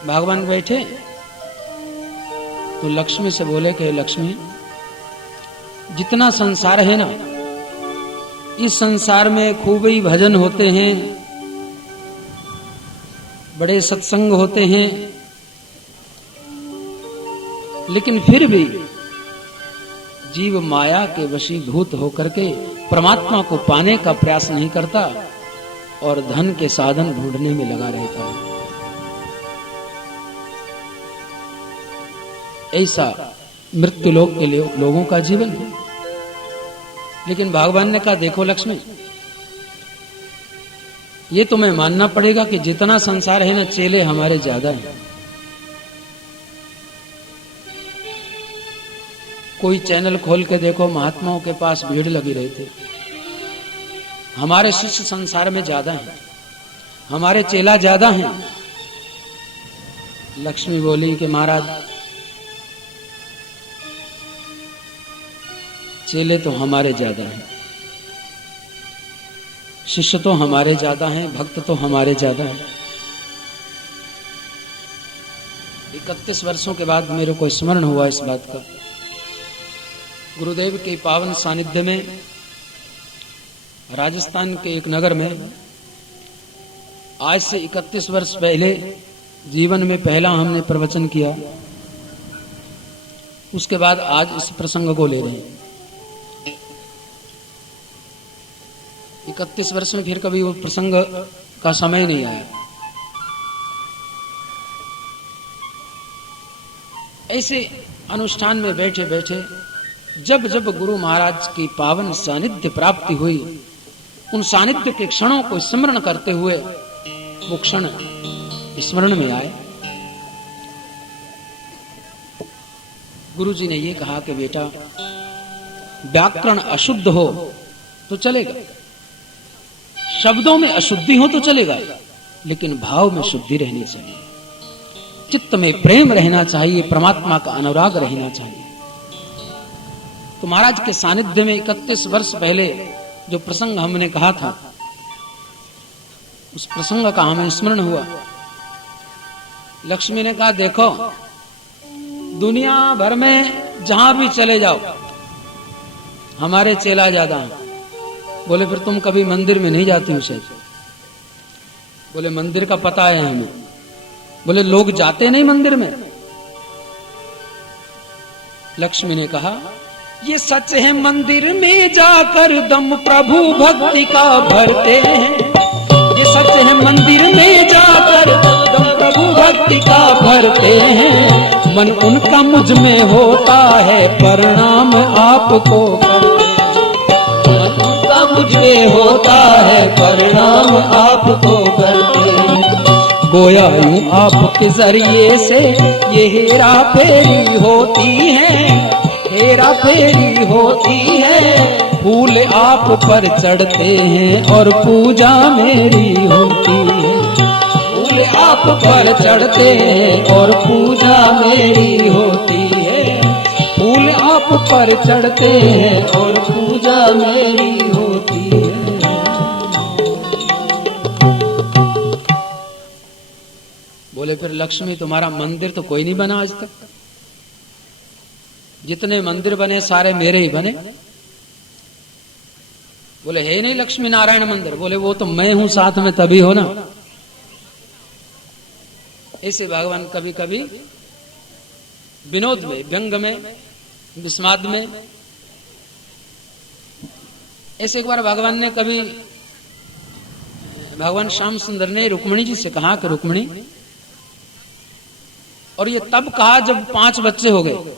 भगवान बैठे तो लक्ष्मी से बोले कि लक्ष्मी, जितना संसार है ना, इस संसार में खूब ही भजन होते हैं, बड़े सत्संग होते हैं, लेकिन फिर भी जीव माया के वशीभूत होकर के परमात्मा को पाने का प्रयास नहीं करता और धन के साधन ढूंढने में लगा रहता है। ऐसा मृत्यु लोक के लोगों का जीवन है। लेकिन भगवान ने कहा देखो लक्ष्मी, ये तुम्हें मानना पड़ेगा कि जितना संसार है ना, चेले हमारे ज्यादा हैं। कोई चैनल खोल के देखो, महात्माओं के पास भीड़ लगी रही थी। हमारे शिष्य संसार में ज्यादा हैं, हमारे चेला ज्यादा हैं। लक्ष्मी बोली कि महाराज, चेले तो हमारे ज्यादा हैं, शिष्य तो हमारे ज्यादा हैं, भक्त तो हमारे ज्यादा हैं। 31 वर्षों के बाद मेरे को स्मरण हुआ इस बात का। गुरुदेव के पावन सानिध्य में राजस्थान के एक नगर में आज से 31 वर्ष पहले जीवन में पहला हमने प्रवचन किया। उसके बाद आज इस प्रसंग को ले रहे हैं। 31 वर्ष में फिर कभी वो प्रसंग का समय नहीं आया। ऐसे अनुष्ठान में बैठे बैठे जब जब गुरु महाराज की पावन सानिध्य प्राप्ति हुई, उन सानिध्य के क्षणों को स्मरण करते हुए वो क्षण स्मरण में आए। गुरु जी ने ये कहा कि बेटा, व्याकरण अशुद्ध हो तो चलेगा, शब्दों में अशुद्धि हो तो चलेगा, लेकिन भाव में शुद्धि रहनी चाहिए, चित्त में प्रेम रहना चाहिए, परमात्मा का अनुराग रहना चाहिए। तो महाराज के सानिध्य में 31 वर्ष पहले जो प्रसंग हमने कहा था, उस प्रसंग का हमें स्मरण हुआ। लक्ष्मी ने कहा देखो, दुनिया भर में जहां भी चले जाओ हमारे चेला ज्यादा हैं। बोले फिर तुम कभी मंदिर में नहीं जाती हो शायद? बोले मंदिर का पता है हमें। बोले लोग जाते नहीं मंदिर में? लक्ष्मी ने कहा ये सच है, मंदिर में जाकर दम प्रभु भक्ति का भरते हैं। ये सच है, मंदिर में जाकर दम प्रभु भक्ति का भरते हैं। मन उनका मुझ में होता है, प्रणाम आपको करते हैं। मन उनका मुझ में होता है, प्रणाम आपको करते हैं। गोया यूं आपके जरिए से ये हेरा फेरी होती है, हेरा फेरी होती है। फूल आप पर चढ़ते हैं और पूजा मेरी होती है। फूल आप पर चढ़ते हैं और पूजा मेरी होती है। फूल आप पर चढ़ते हैं और पूजा मेरी होती है। बोले फिर लक्ष्मी, तुम्हारा मंदिर तो कोई नहीं बना आज तक। जितने मंदिर बने सारे मेरे ही बने। बोले है नहीं लक्ष्मी नारायण मंदिर? बोले वो तो मैं हूं साथ में, तभी हो ना। ऐसे भगवान कभी कभी विनोद में, व्यंग में, विस्माद में। ऐसे एक बार भगवान ने कभी, भगवान श्याम सुंदर ने रुक्मिणी जी से कहा कि रुक्मिणी, और ये तब कहा जब 5 बच्चे हो गए।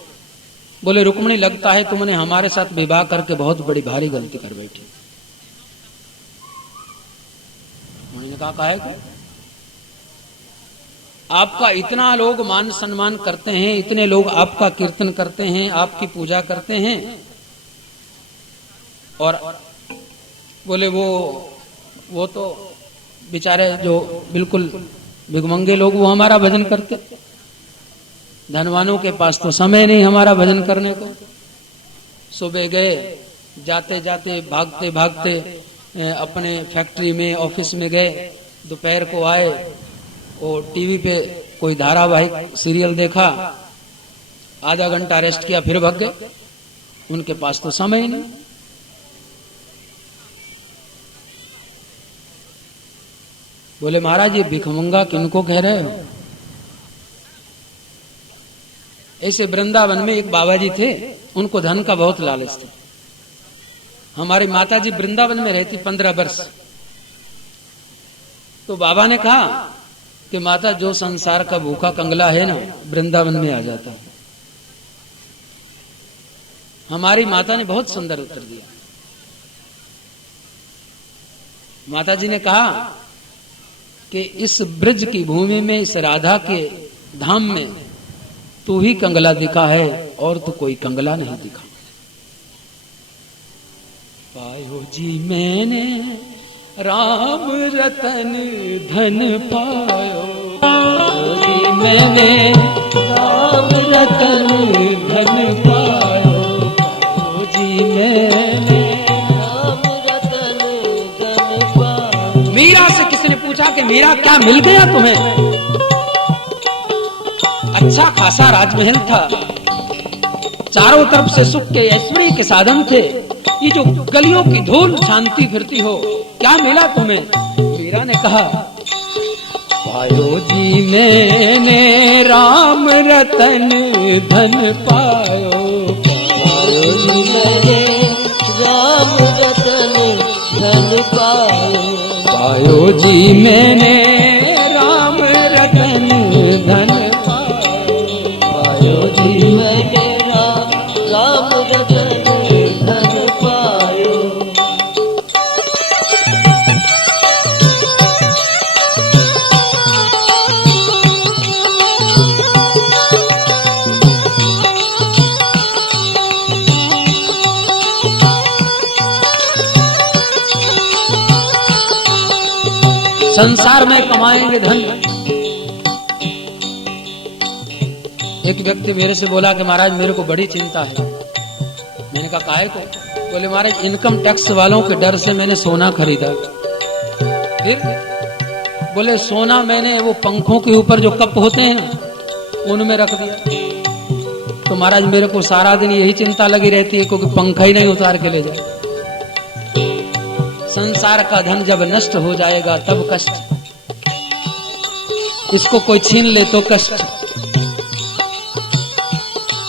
बोले रुक्मिणी, लगता है तुमने हमारे साथ विवाह करके बहुत बड़ी भारी गलती कर बैठी। उन्होंने कहा काहे को? आपका इतना लोग मान सम्मान करते हैं, इतने लोग आपका कीर्तन करते हैं, आपकी पूजा करते हैं, और बोले वो तो बेचारे जो बिल्कुल भिगमंगे लोग, वो हमारा भजन करते। धनवानों के पास तो समय नहीं हमारा भजन करने को। सुबह गए, जाते जाते भागते भागते अपने फैक्ट्री में, ऑफिस में गए, दोपहर को आए, और टीवी पे कोई धारावाहिक सीरियल देखा, आधा घंटा रेस्ट किया, फिर भाग गए। उनके पास तो समय ही नहीं। बोले महाराज, ये भिखमंगा किनको कह रहे हो? ऐसे वृंदावन में एक बाबा जी थे, उनको धन का बहुत लालच था। हमारी माता जी वृंदावन में रहती 15 वर्ष। तो बाबा ने कहा कि माता, जो संसार का भूखा कंगला है ना, वृंदावन में आ जाता है। हमारी माता ने बहुत सुंदर उत्तर दिया। माता जी ने कहा कि इस ब्रज की भूमि में, इस राधा के धाम में तू ही कंगला दिखा है और तो कोई कंगला नहीं दिखा। पायो जी मैंने राम रतन धन पायो, पायो जी मैंने राम रतन धन पायो, पायो जी मैंने राम रतन धन पायो। मीरा से किसी ने पूछा कि मीरा क्या मिल गया तुम्हें? अच्छा खासा राजमहल था, चारों तरफ से सुख के ऐश्वर्य के साधन थे, ये जो गलियों की धूल शांति फिरती हो, क्या मिला तुम्हें? मीरा ने कहा पायो जी मैंने राम रतन धन पायो, पायो जी मैंने राम रतन धन पायो, पायो जी मैंने राम रतन धन पायो, पायो जी मैंने राम रतन धन पायो। संसार में कमाएंगे धन। एक व्यक्ति मेरे से बोला कि महाराज मेरे को बड़ी चिंता है। मैंने कहा काहे को? बोले महाराज इनकम टैक्स वालों के डर से मैंने सोना खरीदा। फिर बोले सोना मैंने वो पंखों के ऊपर जो कप होते हैं ना उनमें रख दिया। तो महाराज मेरे को सारा दिन यही चिंता लगी रहती है क्योंकि पंखा ही नहीं उतार के ले जाए। संसार का धन जब नष्ट हो जाएगा तब कष्ट, इसको कोई छीन ले तो कष्ट।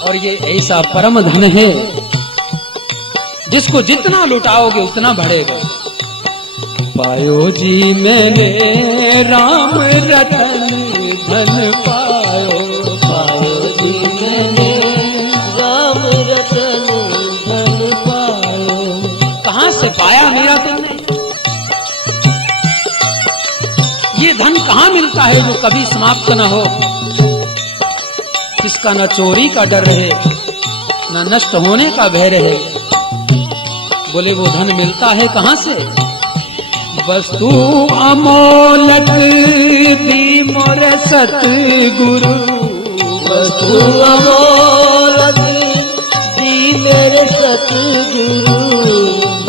और ये ऐसा परम धन है जिसको जितना लुटाओगे उतना बढ़ेगा। पायो जी मैंने राम रतन धन पायो, पायो जी मैंने राम रतन धन पायो। कहां से पाया मेरा तुमने? ये धन कहां मिलता है जो कभी समाप्त न हो, जिसका न चोरी का डर रहे न नष्ट होने का भय रहे। बोले वो धन मिलता है कहां से? वस्तु अमोलक दी मोर सतगुरु, वस्तु अमोलक दी मेरे सतगुरु,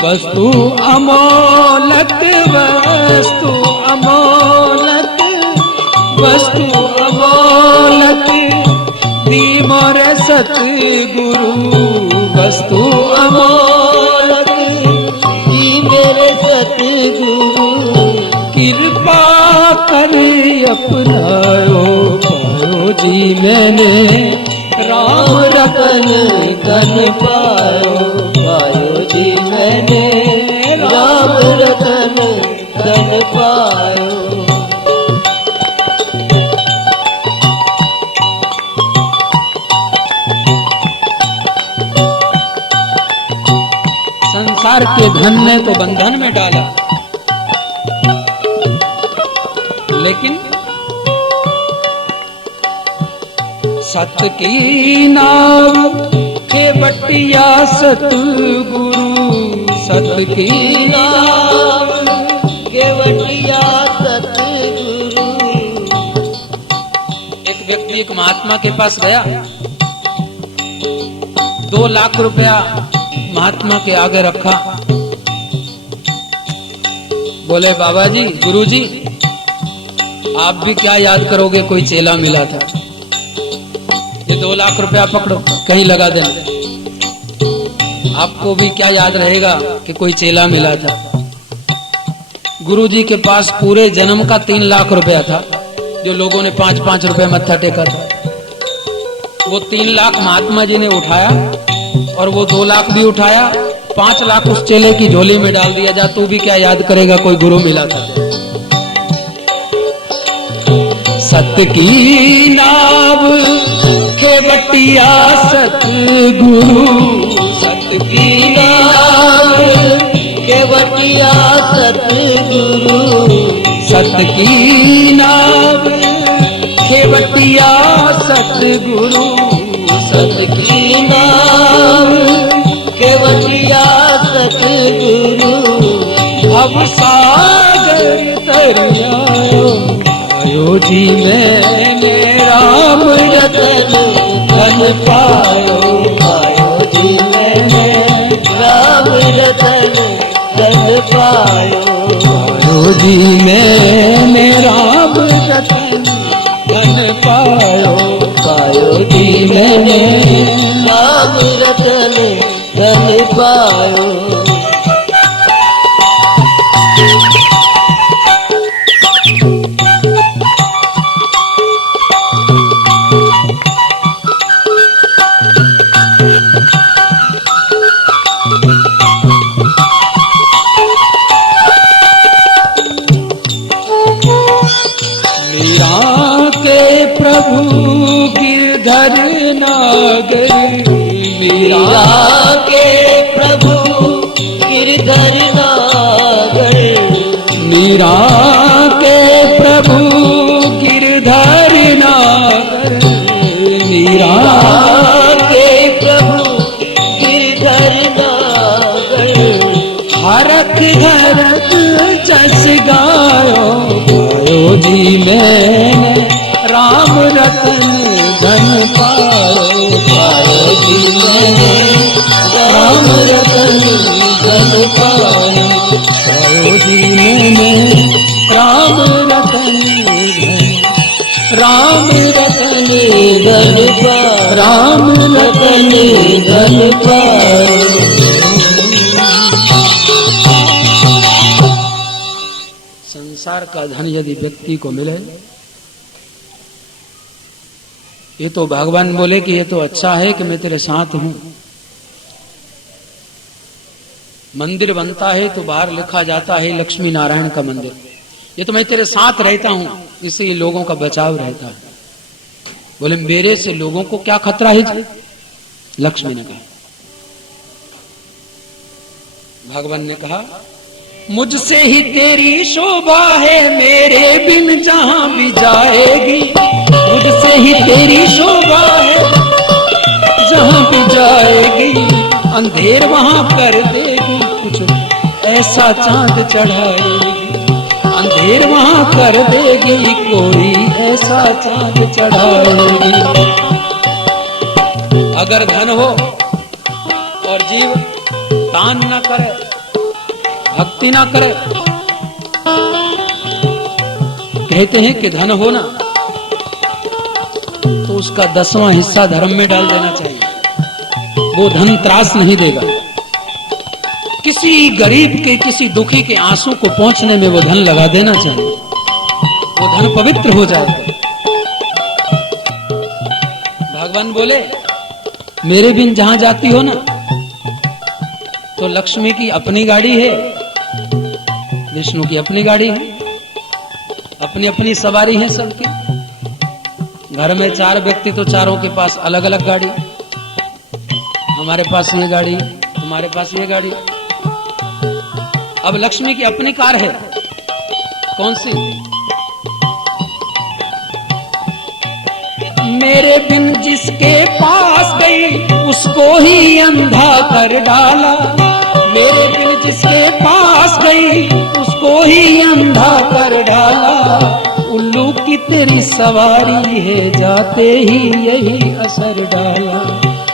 वस्तु अमोलक, वस्तु अमोलक, वस्तु अमोलक दी मोर सतगुरु, वस्तु अमोलक दी मेरे सतगुरु। कृपा कर अपनायो, पायो जी मैंने राम रतन धन पायो, पायो जी मैंने राम रतन धन पायो। संसार के धन ने तो बंधन में डाला, लेकिन सत की नाव के बटिया सतगुरु, सत की नाव के बटिया सतगुरु। एक व्यक्ति एक महात्मा के पास गया, 2 लाख रुपया महात्मा के आगे रखा। बोले बाबा जी, गुरु जी, आप भी क्या याद करोगे, कोई चेला मिला था, ये 2 लाख रुपया पकड़ो कहीं लगा देना। आपको भी क्या याद रहेगा कि कोई चेला मिला था। गुरु जी के पास पूरे जन्म का 3 लाख रुपया था, जो लोगों ने 5-5 रुपया मत्था टेका था। वो 3 लाख महात्मा जी ने उठाया और वो 2 लाख भी उठाया, 5 लाख उस चेले की झोली में डाल दिया। जा तू भी क्या याद करेगा, कोई गुरु मिला था। सत की नाव के बटिया सतगुरु, सत की नाव केवटिया सतगुरु सत की नाव केवटिया सतगुरु सत की नाम केवटिया सतगुरु अब सागर तरियायो आयो जी मैंने राम रतन धन पायो पायो जी मैंने राम रतन धन पायो आयो जी मैंने राम रतन धन पायो पायो जी मैंने राम रतन धन पायो प्रभु गिरधर नागर मीरा के प्रभु गिरधर नागर मीरा के प्रभु गिरधर नागर मीरा के प्रभु गिरधर नागर हरख धरख जस गायो गायो जी मैंने राम रतन धन पायो पायो जी मैंने राम रतन धन पायो पायो जी मैंने राम रतन राम रतन धन पायो राम रतन धन पायो संसार का धन यदि व्यक्ति को मिले, ये तो भगवान बोले कि ये तो अच्छा है कि मैं तेरे साथ हूं। मंदिर बनता है तो बाहर लिखा जाता है लक्ष्मी नारायण का मंदिर, ये तो मैं तेरे साथ रहता हूं, इससे ये लोगों का बचाव रहता है। बोले मेरे से लोगों को क्या खतरा है जी? लक्ष्मी ने कहा, भगवान ने कहा मुझसे ही तेरी शोभा है, मेरे बिन जहां भी जाएगी। मुझसे ही तेरी शोभा है, जहां भी जाएगी। अंधेर वहां कर देगी, कुछ ऐसा चांद चढ़ाएगी। अंधेर वहां कर देगी, कोई ऐसा चांद चढ़ाएगी। अगर धन हो और जीव दान न करे, भक्ति ना करे, कहते हैं कि धन हो ना तो उसका 10वां हिस्सा धर्म में डाल देना चाहिए। वो धन त्रास नहीं देगा। किसी गरीब के, किसी दुखी के आंसू को पहुंचने में वो धन लगा देना चाहिए, वो धन पवित्र हो जाएगा। भगवान बोले मेरे बिन जहां जाती हो ना, तो लक्ष्मी की अपनी गाड़ी है, विष्णु की अपनी गाड़ी है, अपनी अपनी सवारी है सबकी। घर में 4 व्यक्ति तो चारों के पास अलग अलग गाड़ी, हमारे पास ये गाड़ी, तुम्हारे पास ये गाड़ी। अब लक्ष्मी की अपनी कार है, कौन सी? मेरे बिन जिसके पास गई उसको ही अंधा कर डाला। मेरे बिन जिसके पास गई उसको ही अंधा कर डाला। उल्लू की तेरी सवारी है, जाते ही यही असर डाला।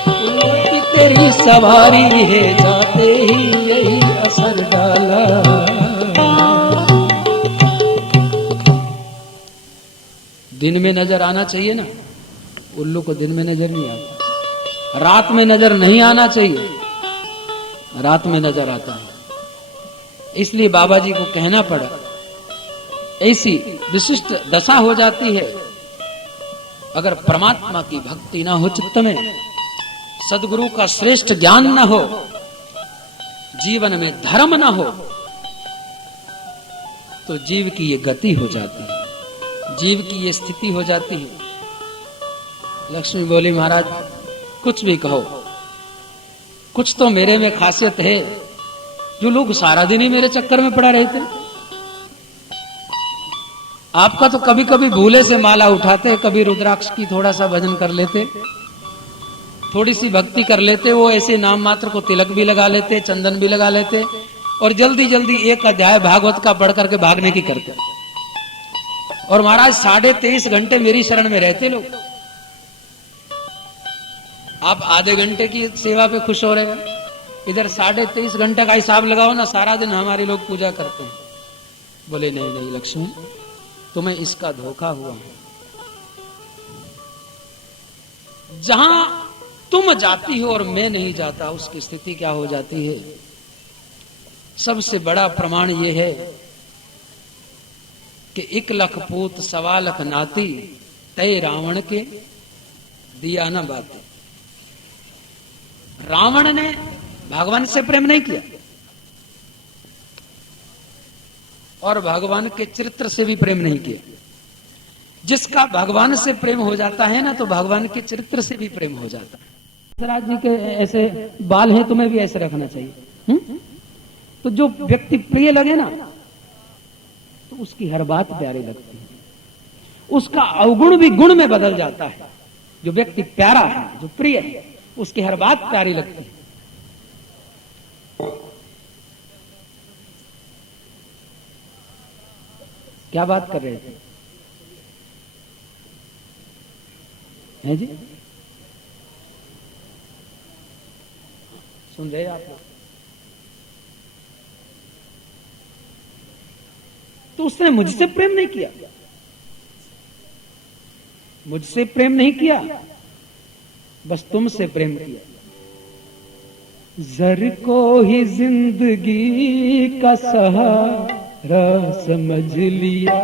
उल्लू की तेरी सवारी है, जाते ही यही असर डाला। दिन में नजर आना चाहिए ना, उल्लू को दिन में नजर नहीं आता। रात में नजर नहीं आना चाहिए, रात में नजर आता है। इसलिए बाबा जी को कहना पड़ा, ऐसी विशिष्ट दशा हो जाती है अगर परमात्मा की भक्ति ना हो चित्त में, सदगुरु का श्रेष्ठ ज्ञान ना हो, जीवन में धर्म ना हो, तो जीव की ये गति हो जाती है, जीव की ये स्थिति हो जाती है। लक्ष्मी बोली महाराज कुछ भी कहो, कुछ तो मेरे में खासियत है जो लोग सारा दिन ही मेरे चक्कर में पड़ा रहते। आपका तो कभी कभी भूले से माला उठाते, कभी रुद्राक्ष की थोड़ा सा भजन कर लेते, थोड़ी सी भक्ति कर लेते, वो ऐसे नाम मात्र को तिलक भी लगा लेते, चंदन भी लगा लेते, और जल्दी जल्दी एक अध्याय भागवत का पढ़ करके भागने की करते। और महाराज 23.5 घंटे मेरी शरण में रहते लोग। आप आधे घंटे की सेवा पे खुश हो रहे हैं, इधर 23.5 घंटे का हिसाब लगाओ ना, सारा दिन हमारे लोग पूजा करते हैं। बोले नहीं नहीं लक्ष्मी, तुम्हें इसका धोखा हुआ। जहां तुम जाती हो और मैं नहीं जाता, उसकी स्थिति क्या हो जाती है। सबसे बड़ा प्रमाण यह है कि 1 लाख पूत 1.25 लाख नाती, तय रावण के दिया न बातें। रावण ने भगवान से प्रेम नहीं किया और भगवान के चरित्र से भी प्रेम नहीं किया। जिसका भगवान से प्रेम हो जाता है ना, तो भगवान के चरित्र से भी प्रेम हो जाता है। राज जी के ऐसे बाल हैं, तुम्हें भी ऐसे रखना चाहिए। तो जो व्यक्ति प्रिय लगे ना, तो उसकी हर बात प्यारी लगती है, उसका अवगुण भी गुण में बदल जाता है। जो व्यक्ति प्यारा है, जो प्रिय है, उसकी हर बात प्यारी लगती है। क्या बात कर रहे थे हैं जी? सुन रहे आप लोग? तो उसने मुझसे प्रेम नहीं किया, मुझसे प्रेम नहीं किया, बस तुमसे प्रेम किया। जर को ही जिंदगी का सहारा समझ लिया,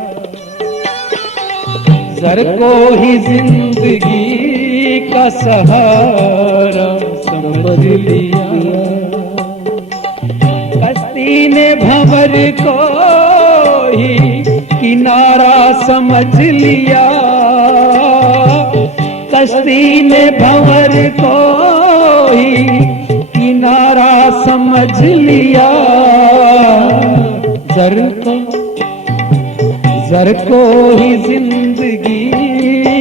जर को ही जिंदगी का सहारा समझ लिया। कश्ती ने भंवर को ही किनारा समझ लिया, कश्ती ने भंवर को ही किनारा समझ लिया। जर को ही जिंदगी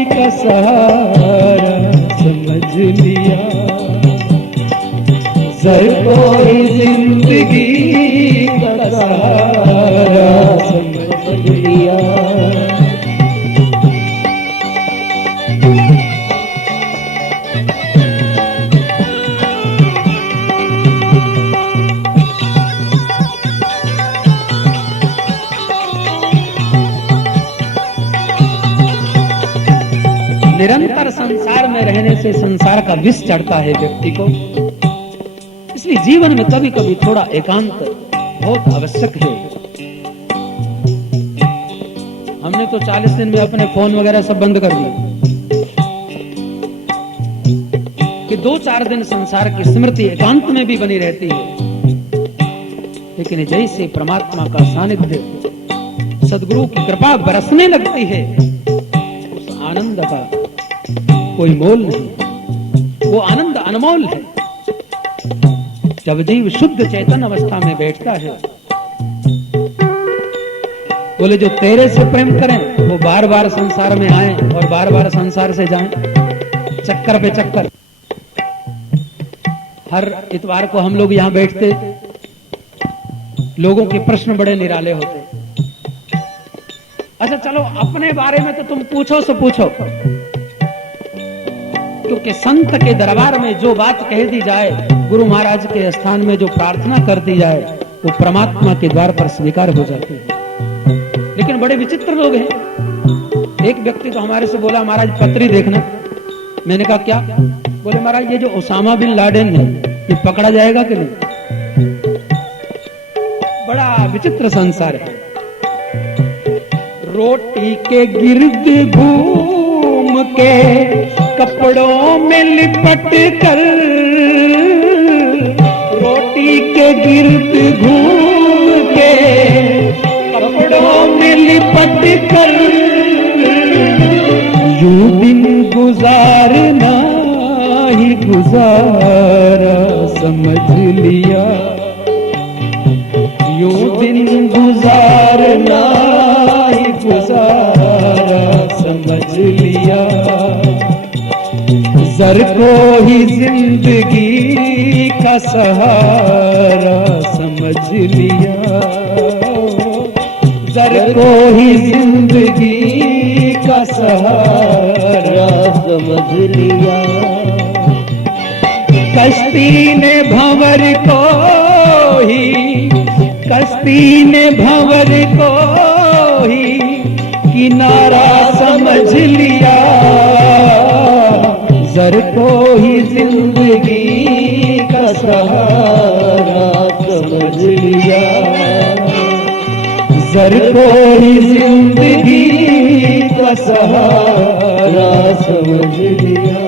का सहारा समझ लिया, जर को ही जिंदगी का सहारा समझ लिया। निरंतर संसार में रहने से संसार का विष चढ़ता है व्यक्ति को। इसलिए जीवन में कभी कभी थोड़ा एकांत बहुत आवश्यक है। हमने तो 40 दिन में अपने फोन वगैरह सब बंद कर दिए कि 2-4 दिन संसार की स्मृति एकांत में भी बनी रहती है। लेकिन जैसे परमात्मा का सानिध्य, सदगुरु की कृपा बरसने लगती है, उस आनंद का कोई मोल नहीं। वो आनंद अनमोल है। जब जीव शुद्ध चेतन अवस्था में बैठता है, बोले जो तेरे से प्रेम करें वो बार बार संसार में आए और बार बार संसार से जाएं, चक्कर पे चक्कर। हर इतवार को हम लोग यहां बैठते, लोगों के प्रश्न बड़े निराले होते। अच्छा चलो अपने बारे में तो तुम पूछो सो पूछो, क्योंकि संत के दरबार में जो बात कह दी जाए, गुरु महाराज के स्थान में जो प्रार्थना कर दी जाए, वो परमात्मा के द्वार पर स्वीकार हो जाती है। लेकिन बड़े विचित्र लोग हैं। एक व्यक्ति तो हमारे से बोला, महाराज पत्री देखना। मैंने कहा क्या? बोले महाराज ये जो ओसामा बिन लादेन है, ये पकड़ा जाएगा कि नहीं? बड़ा विचित्र संसार है। रोटी के गिर्द घूम के कपड़ों में लिपट कर, रोटी के गिर्द घूम के कपड़ों में लिपट कर, यूं दिन गुजारना ही गुजारा समझ लिया। जर को ही जिंदगी का सहारा समझ लिया, जर को ही जिंदगी का सहारा समझ लिया। कश्ती ने भंवर को ही, कश्ती ने भंवर को ही किनारा समझ लिया, जर को ही जिंदगी का सहारा समझ लिया, जर को ही जिंदगी का सहारा समझ लिया।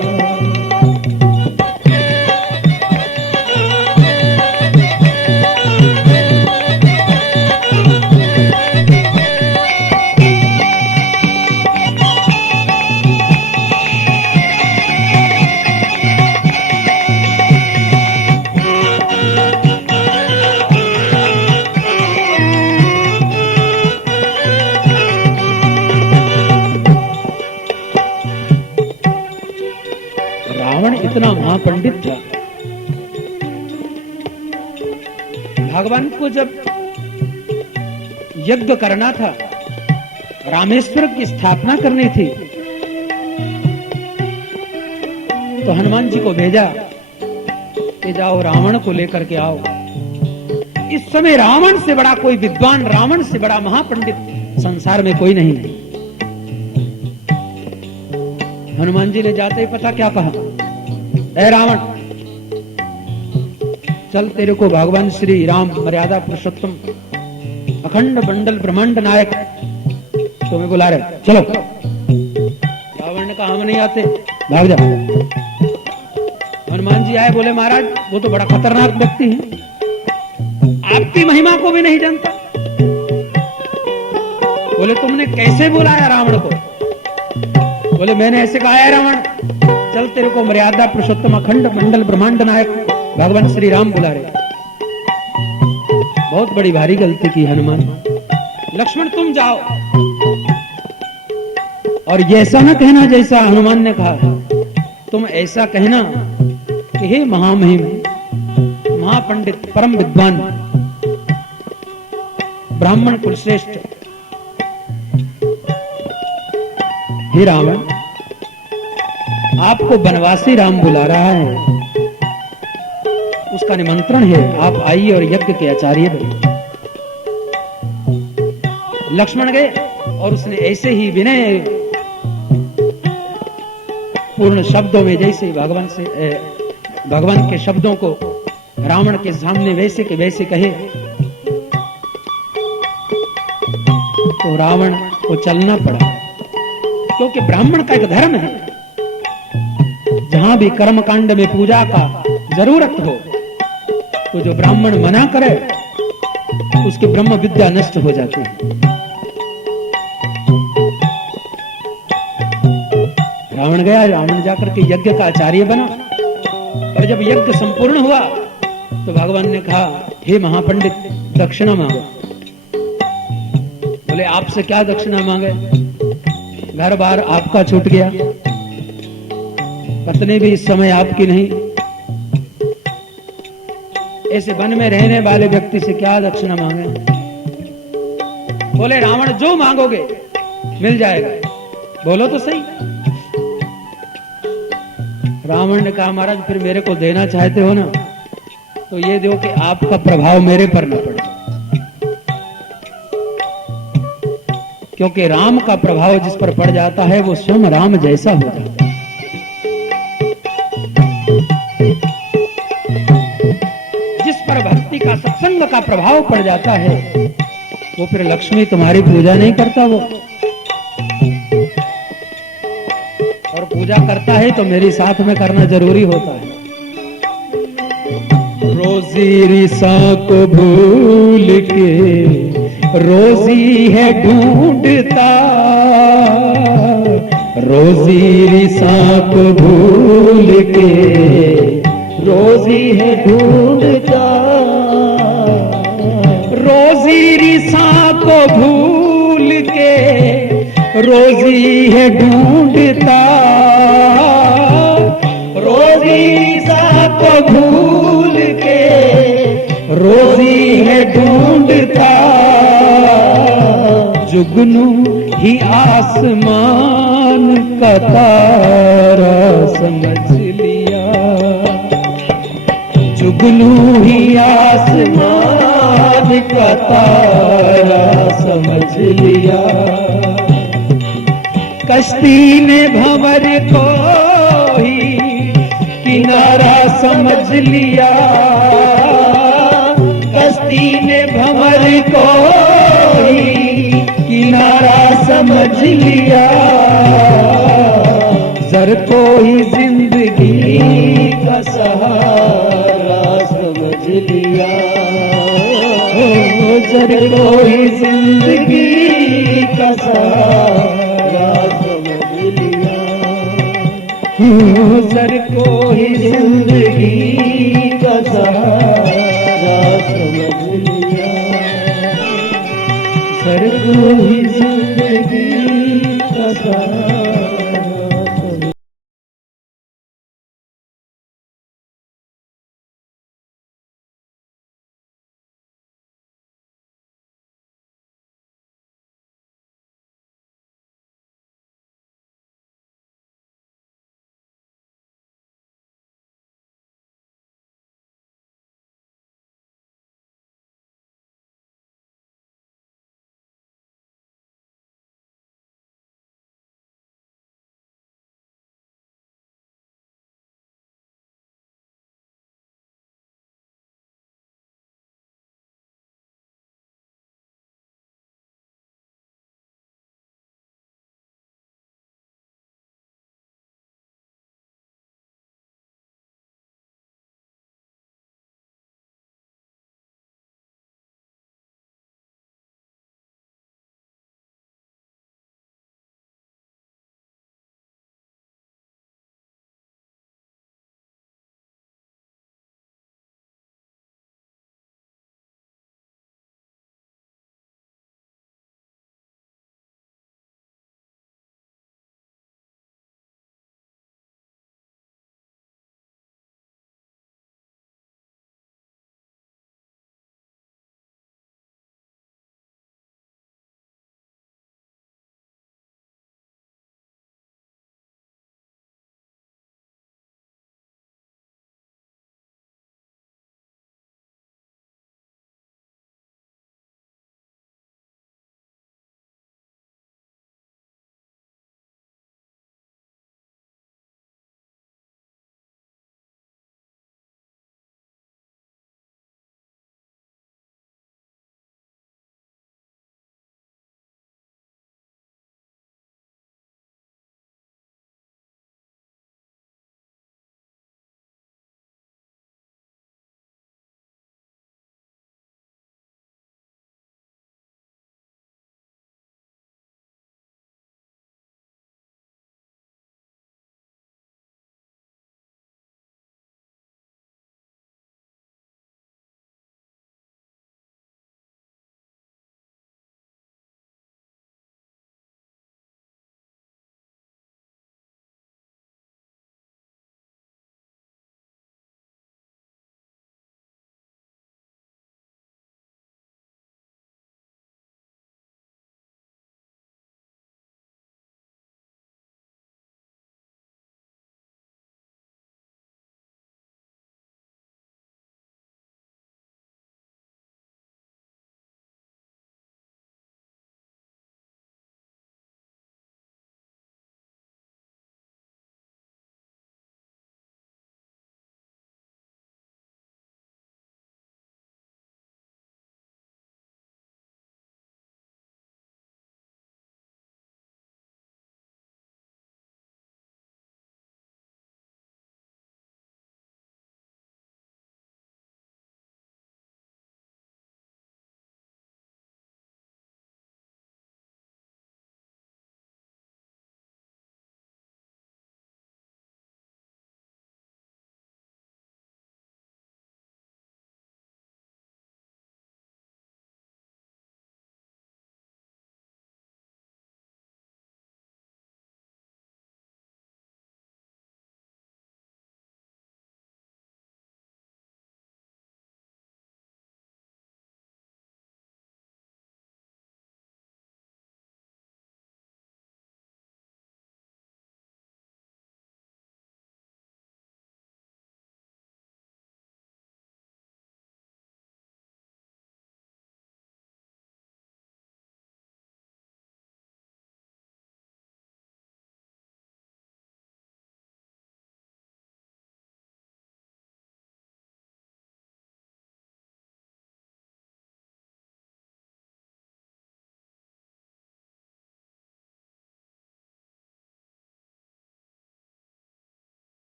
इतना महापंडित था, भगवान को जब यज्ञ करना था, रामेश्वर की स्थापना करनी थी, तो हनुमान जी को भेजा कि जाओ रावण को लेकर के आओ। इस समय रावण से बड़ा कोई विद्वान, रावण से बड़ा महापंडित संसार में कोई नहीं। हनुमान जी ने जाते ही पता क्या कहा, ऐ रावण, चल तेरे को भगवान श्री राम मर्यादा पुरुषोत्तम अखंड मंडल ब्रह्मांड नायक तुम्हें बुला रहे, चलो। रावण ने कहा हम नहीं आते, भाग जा। हनुमान जी आए, बोले महाराज वो तो बड़ा खतरनाक व्यक्ति है, आपकी महिमा को भी नहीं जानता। बोले तुमने कैसे बुलाया रावण को? बोले मैंने ऐसे कहा है रावण, चल तेरे को मर्यादा पुरुषोत्तम अखंड मंडल ब्रह्मांड नायक भगवान श्री राम बुला रहे। बहुत बड़ी भारी गलती की हनुमान। लक्ष्मण तुम जाओ और ऐसा ना कहना जैसा हनुमान ने कहा, तुम ऐसा कहना कि हे महामहिम, महापंडित, परम विद्वान, ब्राह्मण कुल श्रेष्ठ, हे रावण, आपको बनवासी राम बुला रहा है, उसका निमंत्रण है, आप आइए और यज्ञ के आचार्य बने। लक्ष्मण गए और उसने ऐसे ही विनय पूर्ण शब्दों में, जैसे भगवान के शब्दों को रावण के सामने वैसे के वैसे कहे, तो रावण को चलना पड़ा, क्योंकि ब्राह्मण का एक धर्म है, जहां भी कर्म कांड में पूजा का जरूरत हो तो जो ब्राह्मण मना करे उसकी ब्रह्म विद्या नष्ट हो जाती है। रावण गया, रावण जाकर के यज्ञ का आचार्य बना, और जब यज्ञ संपूर्ण हुआ तो भगवान ने कहा, हे महापंडित, दक्षिणा मांगो। बोले आपसे क्या दक्षिणा मांगे? घर बार आपका छूट गया, पत्नी भी इस समय आपकी नहीं, ऐसे वन में रहने वाले व्यक्ति से क्या दक्षिणा मांगे? बोले रावण जो मांगोगे मिल जाएगा, बोलो तो सही। रावण ने कहा महाराज फिर मेरे को देना चाहते हो ना, तो ये दो कि आपका प्रभाव मेरे पर न पड़े, क्योंकि राम का प्रभाव जिस पर पड़ जाता है वो स्वयं राम जैसा हो जाता है। जिस पर भक्ति का, सत्संग का प्रभाव पड़ जाता है वो फिर लक्ष्मी तुम्हारी पूजा नहीं करता, वो और पूजा करता है तो मेरी साथ में करना जरूरी होता है। रोजी रिसा को भूल के रोजी है ढूंढता, रोजी रिसा को भूल के रोजी है ढूंढता, रोजी रिसा को भूल के रोजी है ढूंढता, ईसा को भूल के रोजी है ढूंढता, जुगनू ही आसमान का तारा समझ लिया, जुगनू ही आसमान का तारा समझ लिया। कश्ती ने भंवर को ही किनारा समझ लिया, कश्ती ने भंवर को ही किनारा समझ लिया। जर को ही जिंदगी का सहारा समझ लिया, जर को ही जिंदगी का सहारा समझ लिया, जर को ही जिंदगी का सहारा समझ लिया, जर को ही जिंदगी का सहारा